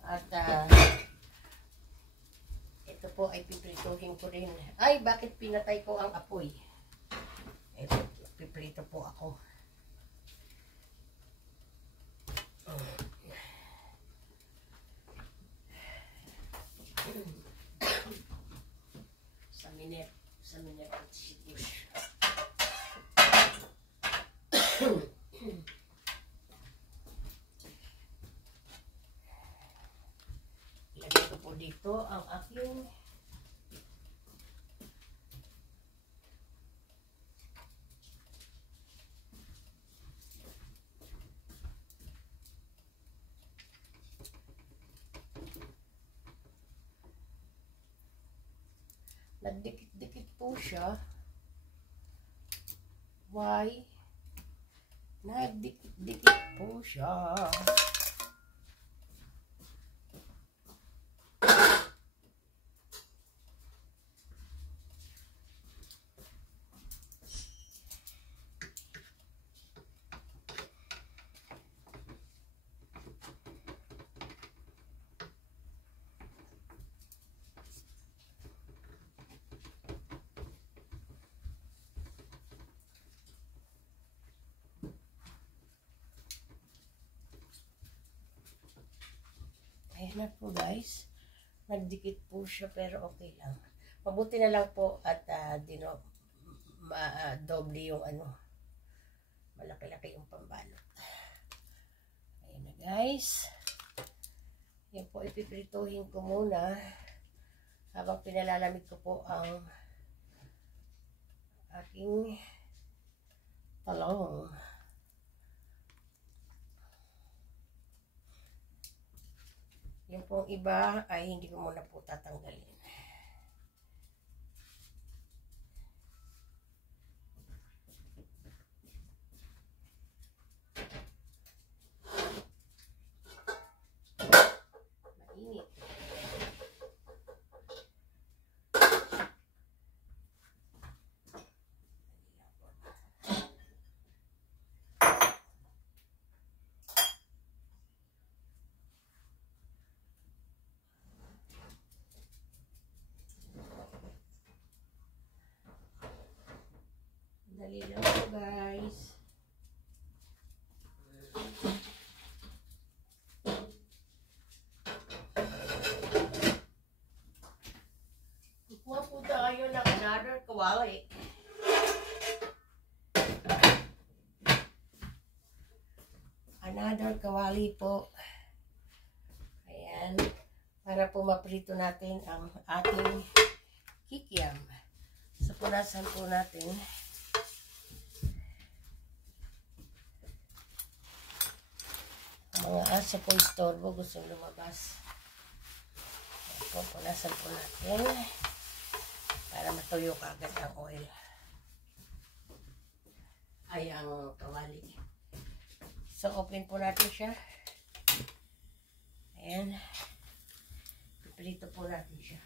At, ito po ay piprituhin ko rin. Ay, bakit pinatay ko ang apoy? Ito, piprito po ako. Sa minute at sipush. Ilagay ko po dito ang aking nagdikit-dikit po siya. Why? Nagdikit-dikit po siya. Ayan na po guys. Nagdikit po siya pero okay lang. Mabuti na lang po at doble yung malaki-laki yung pambalot. Ayan na guys. Yan po ipiprituhin ko muna habang pinalalamig ko po ang aking talong. Yung pong iba ay hindi ko muna po tatanggalin. Mainit. Dali lang po guys. Kukuha po tayo ng another kawali. Another kawali po. Ayan. Para po maprito natin ang ating kikiam. So punasan po natin. Mga aso po istorbo, gusto lumabas. Ayan po, punasan po natin para matuyo kagad ang oil. Ay, ang kawali. So, open po natin siya. Ayan. Piprito po natin siya.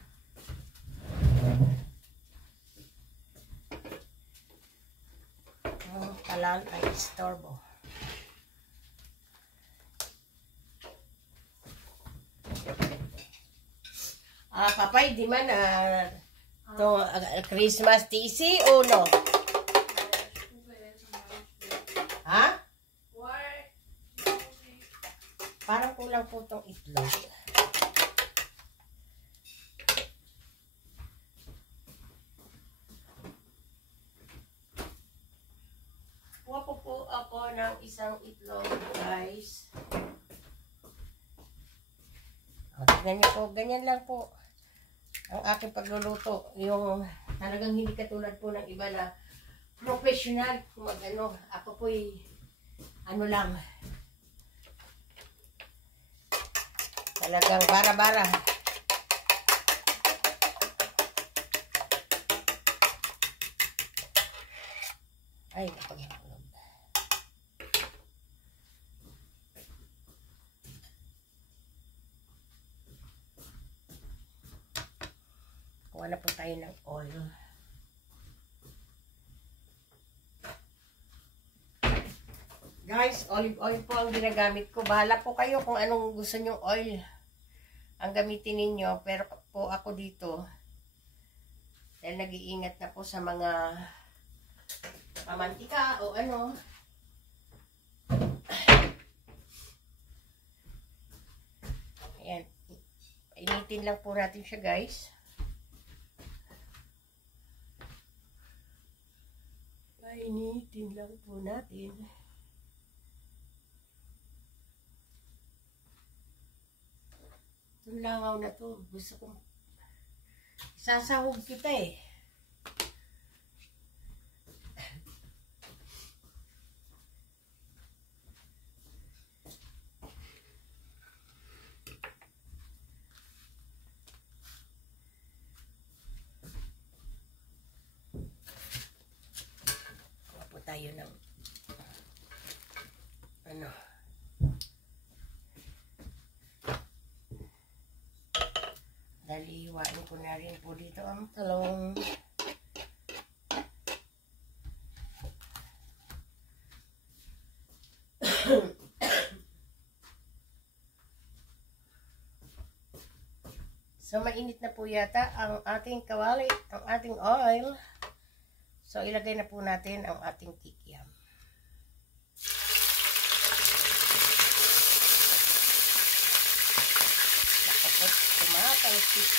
Ang kalan ay istorbo. Papay, di man to Christmas TC o no? Ha? Parang kulang po tong itlog. Kuha po ako ng isang itlog, guys. Tignan niyo po, ganyan lang po ang aking pagluluto. Yung talagang hindi katulad po ng iba na professional. Kung ano, ako po'y ano lang. Talagang bara-bara. Ay, napaghahalog. Kuha na po tayo ng oil. Guys, olive oil po ang ginagamit ko. Bahala po kayo kung anong gusto nyong oil ang gamitin ninyo. Pero po ako dito, dahil nag-iingat na po sa mga pamantika o ano. Ayan. Initin lang po natin siya, guys. Initin lang po natin. Itong langaw na to, gusto kong sasahog kita eh. Tayo ng ano daliwain ko na rin po dito ang talong. So mainit na po yata ang ating kawali, ang ating oil. So, ilagay na po natin ang ating kikiam. Nakapot, tumatangkit.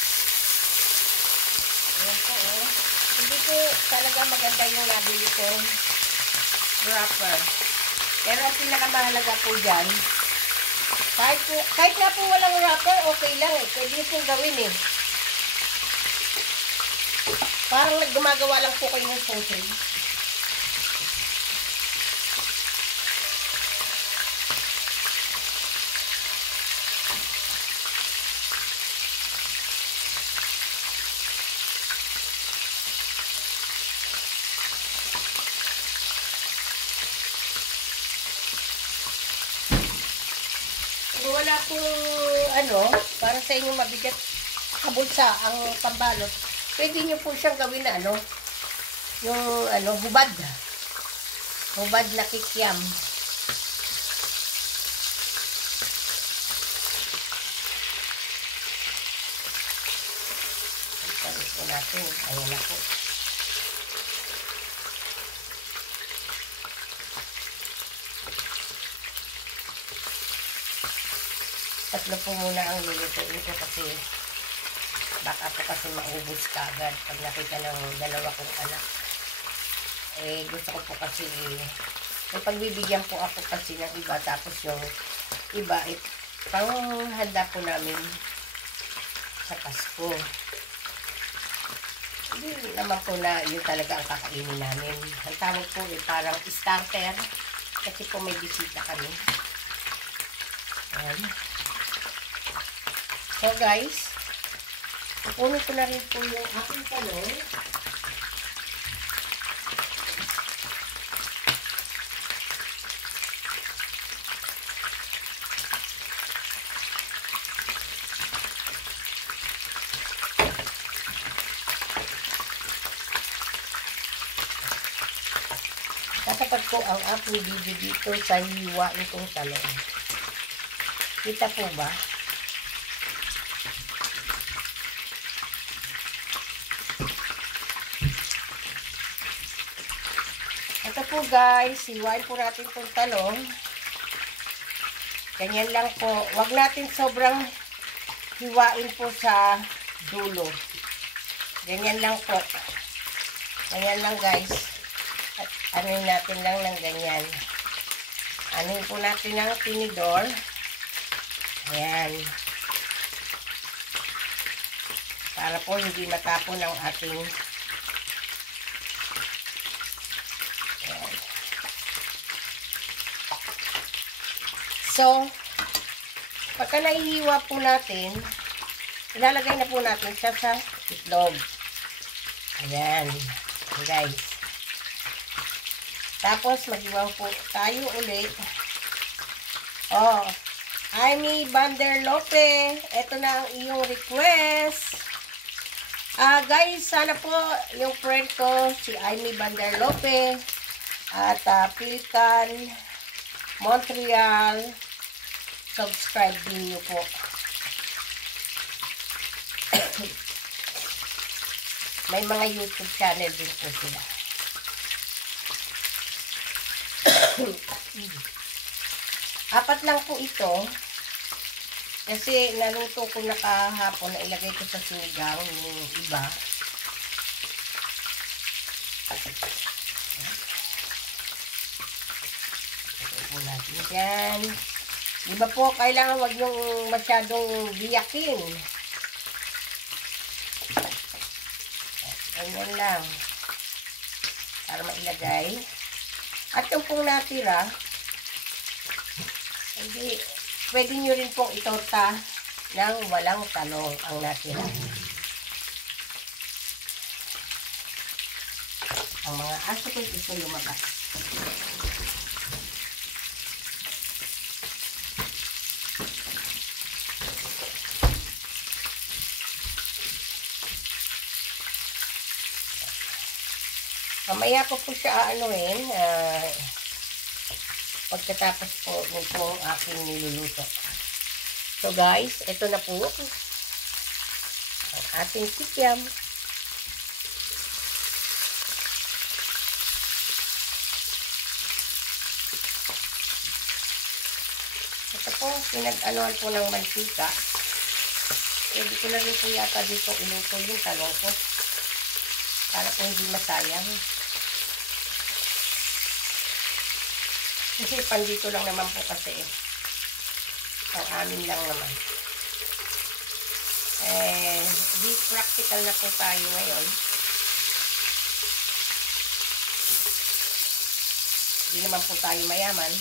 Ayan po, oh. Hindi po talaga maganda yung nabili ko wrapper. Pero ang pinakamahalaga po dyan, kahit na po walang wrapper, okay lang eh. Pwede nyo pong gawin eh. Parang gumagawa lang po kayo ng sausage. Kung wala pong ano, para sa inyong mabigat kabulsa ang pambalot, pwede nyo po siyang gawin na ano, yung ano, hubad. Hubad na kikiam. Palit po natin. Ayan na po. Tatlo po muna ang lulutuin ko kasi baka po kasi maubos ka agad pag nakita ng dalawa kong anak. Eh, gusto ko po kasi may pagbibigyan po ako kasi ng iba, tapos yung iba panghanda po namin sa Pasko. Hindi naman po na yun talaga ang kakainin namin. Ang tawag po parang starter kasi po may bisita kami. Ayan. So guys, puno ko na rin po yung aking talong. Tatapat ko ang aking video dito sa hiwain kong talong. Kita po ba? po guys, hiwain po natin itong talong. Ganyan lang po. Huwag natin sobrang hiwain po sa dulo. Ganyan lang po. Ganyan lang guys. At anuin natin lang ng ganyan. Anuin po natin ng tinidor. Ayan. Para po hindi matapon ang ating ayan. So, pagka naihiwa po natin, ilalagay na po natin siya sa itlog. Ayan. Guys. Tapos, mag-iwaw po tayo ulit. Oh, Amy Vanderlope, ito na ang iyong request. Guys, sana po yung friend ko, si Amy Vanderlope, at Pilcan, Montreal, subscribe din nyo po. May mga YouTube channel din po sila. Apat lang po ito. Kasi naluto ko na kahapon na ilagay ko sa sinigang yung iba. Ito po natin dyan. Iba po, kailangan wag yung masyadong biyakin. Ganyan lang. Para mailagay. At yung pong natira, hindi, pwede nyo rin pong itorta ng walang talong ang natira. Ang mga aso ko gusto lumabas. Mamaya ko po siya aanuin. Pagkatapos po nito ang aking niluluto. So guys, ito na po ang ating kikiam. Ito po, pinag-anuan po ng mantika. Pwede ko na rin po yata dito iluto yung talong ko. Para po hindi masayang. Kasi pandito lang naman po kasi. Ang amin lang naman. Di practical na po tayo ngayon. Di naman po tayo mayaman.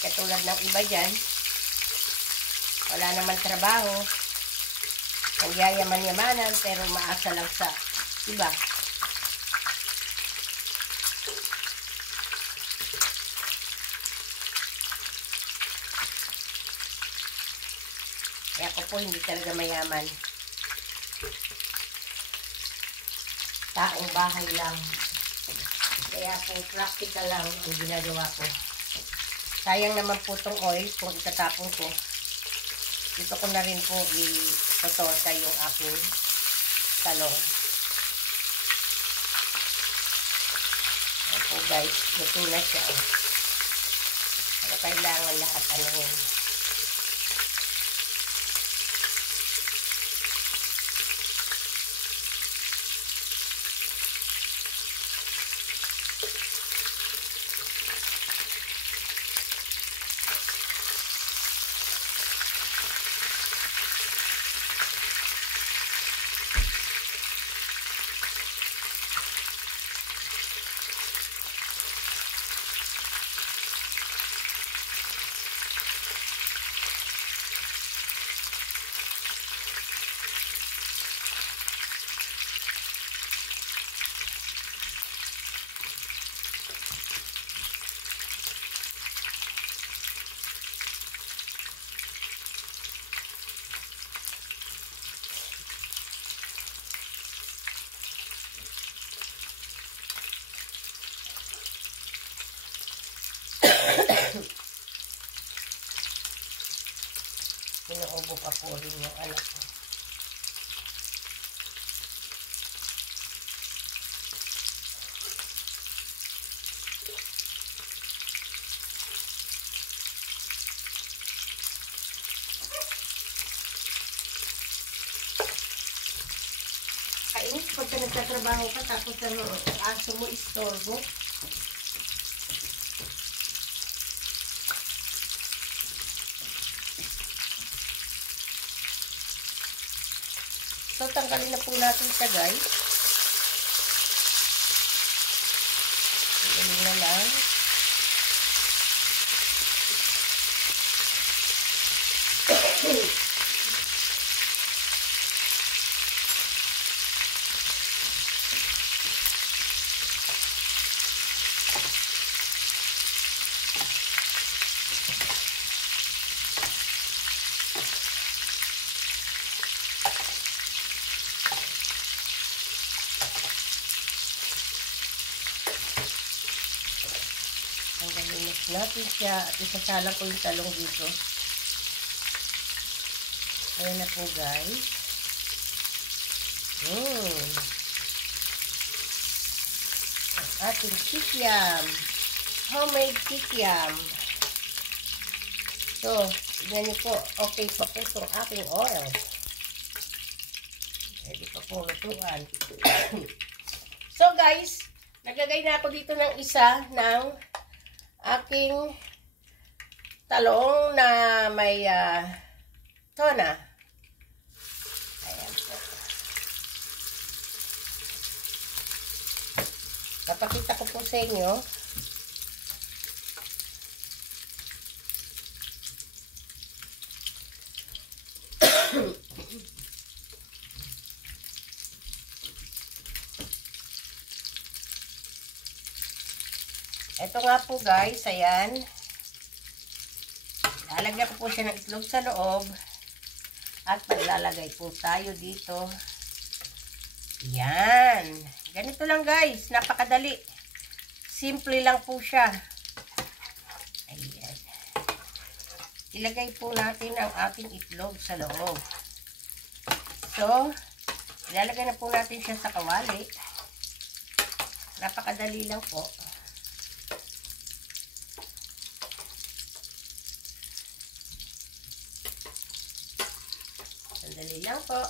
Katulad ng iba dyan. Wala naman trabaho. Nagyayaman-yamanan pero maasa lang sa iba. Kaya ako po hindi talaga mayaman. Taong bahay lang. Kaya po practical lang ang ginagawa ko. Sayang naman po itong oil kung itatapon ko. Dito ko na rin po i-totorta yung aking talong. Ayan po guys, luto na siya. Pero kailangan lahat anuhin. Inuubo pa po rin yung anak ko. nakakainis pagka nagtatrabaho ka tapos ang aso mo istorbo. So, tanggalin na po natin siya, guys. Tanggalin na lang. Tanggalin natin siya at isasala ko yung talong dito. Ayan na po, guys. Ang ating kikiam. Homemade kikiam. So, tignan niyo po. Okay pa po itong aking oil. Pwede pa po lutuan. So, guys, naglagay na ako dito ng isa ng aking talong na may tuna. Ayan po. Papakita ko po sa inyo. Ito nga po, guys, ayan. Lalagyan ko po siya ng itlog sa loob. At maglalagay po tayo dito. Yan. Ganito lang, guys. Napakadali. Simple lang po siya. Ayan. Ilagay po natin ang ating itlog sa loob. So, ilalagay na po natin siya sa kawali. Napakadali lang po. Sandali lang po.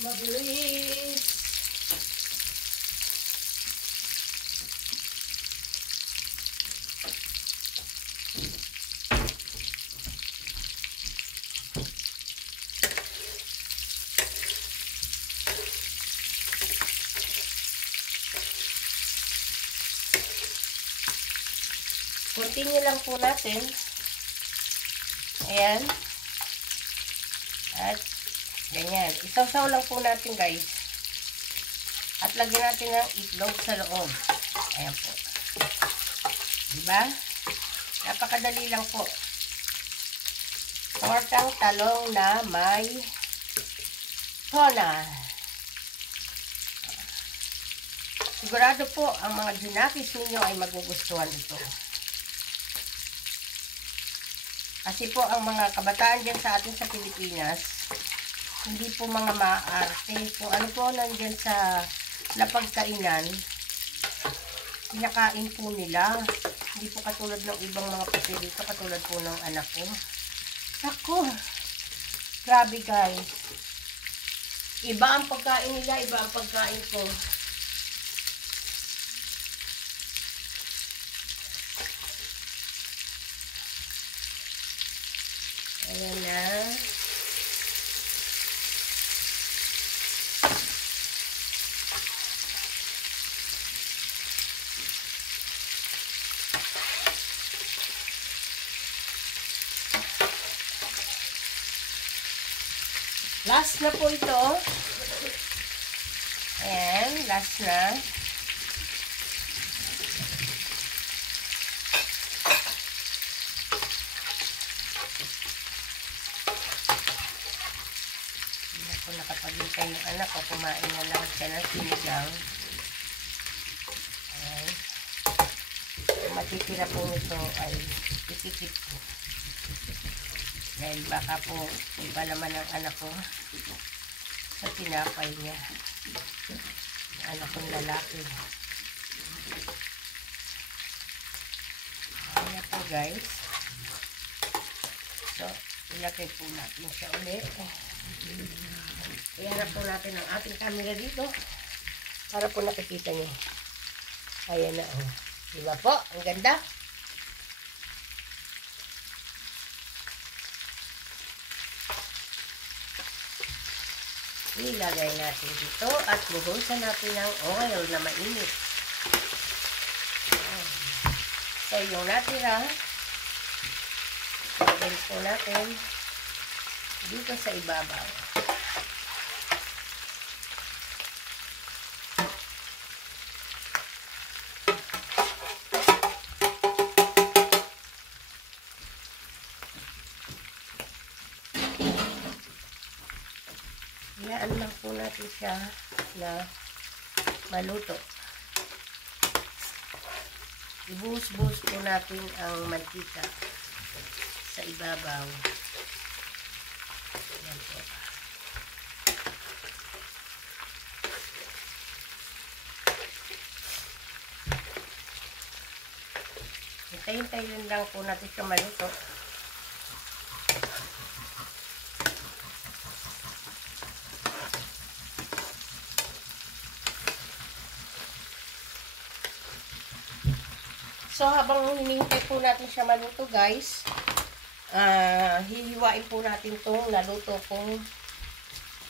Mabilis. Continue lang po natin. Ayan. At ganyan. Isaw-saw lang po natin, guys. At lagyan natin ng itlog sa loob. Ayan po. Diba? Napakadali lang po. Tortang talong na may tuna. Sigurado po ang mga junakis ninyo ay magugustuhan ito. Kasi po ang mga kabataan dyan sa atin sa Pilipinas, hindi po mga maarte. Kung ano po nandyan sa napagkainan, kinakain po nila. Hindi po katulad ng ibang mga pati dito, katulad po ng anak ko. Ako, grabe guys. Iba ang pagkain nila, iba ang pagkain ko. Ayan na. Last na po ito. Ayan, last na. Kung nakapagintay yung anak ko, kumain na lang siya ng sinigang. Ayan. Kung matitira po nito ay isikip ko. Dahil baka po iba naman ang anak ko sa tinapay niya. Yung anak kong lalaki. Ayan po guys. So, ilagay po natin siya ulit. Iharap po natin ang ating camera dito para po nakikita nyo. Ayan na. Oh. Diba po? Ang ganda. Ilagay natin dito at buhusan natin ng oil na mainit. So, yung natira, ilagay po natin dito sa ibabaw. Hayaan lang po natin siya na maluto. Ibuhos-buhos po natin ang mantika sa ibabaw. Ayan po. Hintayin-tayin lang po natin siya maluto. So, habang hinihintay po natin siya maluto, guys, hihiwain po natin itong naluto kong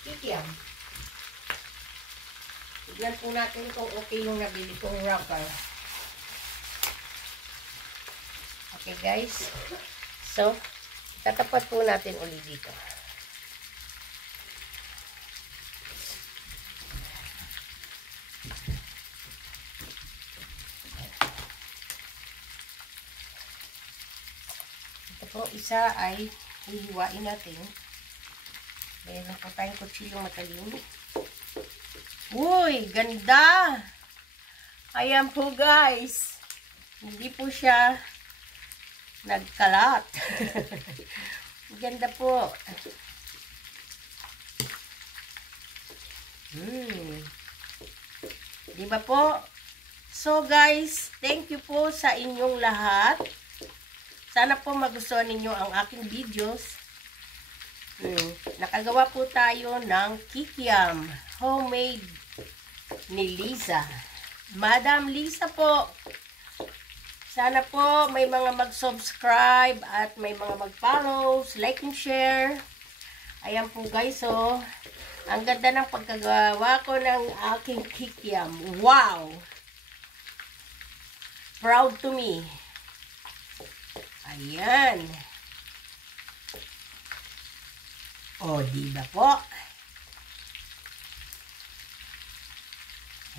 kikiam. Tignan po natin kung okay yung nabili kong wrapper. Okay, guys. So, tatapat po natin ulit dito. Po, isa ay hihiwain natin. Meron po tayong kutsilong matalim. Uy, ganda! Ayan po, guys. Hindi po siya nagkalat. Ganda po. Diba po? So, guys, thank you po sa inyong lahat. Sana po magustuhan ninyo ang aking videos. Nakagawa po tayo ng kikiam. Homemade ni Lisa. Madam Lisa po. Sana po may mga mag-subscribe at may mga mag-follow, like and share. Ayan po guys, oh. Ang ganda ng pagkagawa ko ng aking kikiam. Wow! Proud to me. Ayan. O, diba po?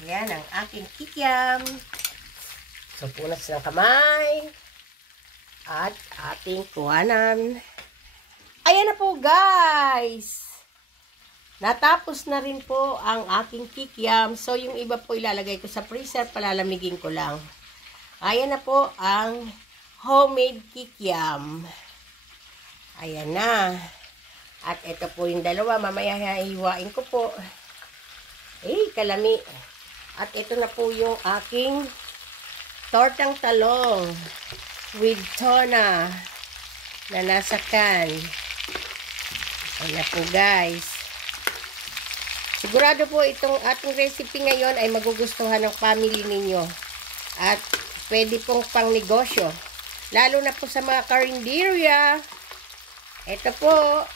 Ayan ang aking kikiam. So, punas ng kamay. At ating kuhanan. Ayan na po, guys. Natapos na rin po ang aking kikiam. So, yung iba po ilalagay ko sa freezer. Palalamigin ko lang. Ayan na po ang homemade kikiam. Ayan na. At ito po yung dalawa. Mamaya hihiwain ko po. Kalami. At ito na po yung aking tortang talong with tuna na nasa can. Ayan na po guys. Sigurado po itong ating recipe ngayon ay magugustuhan ng family ninyo. At pwede pong pang negosyo. Lalo na po sa mga karinderya. Ito po,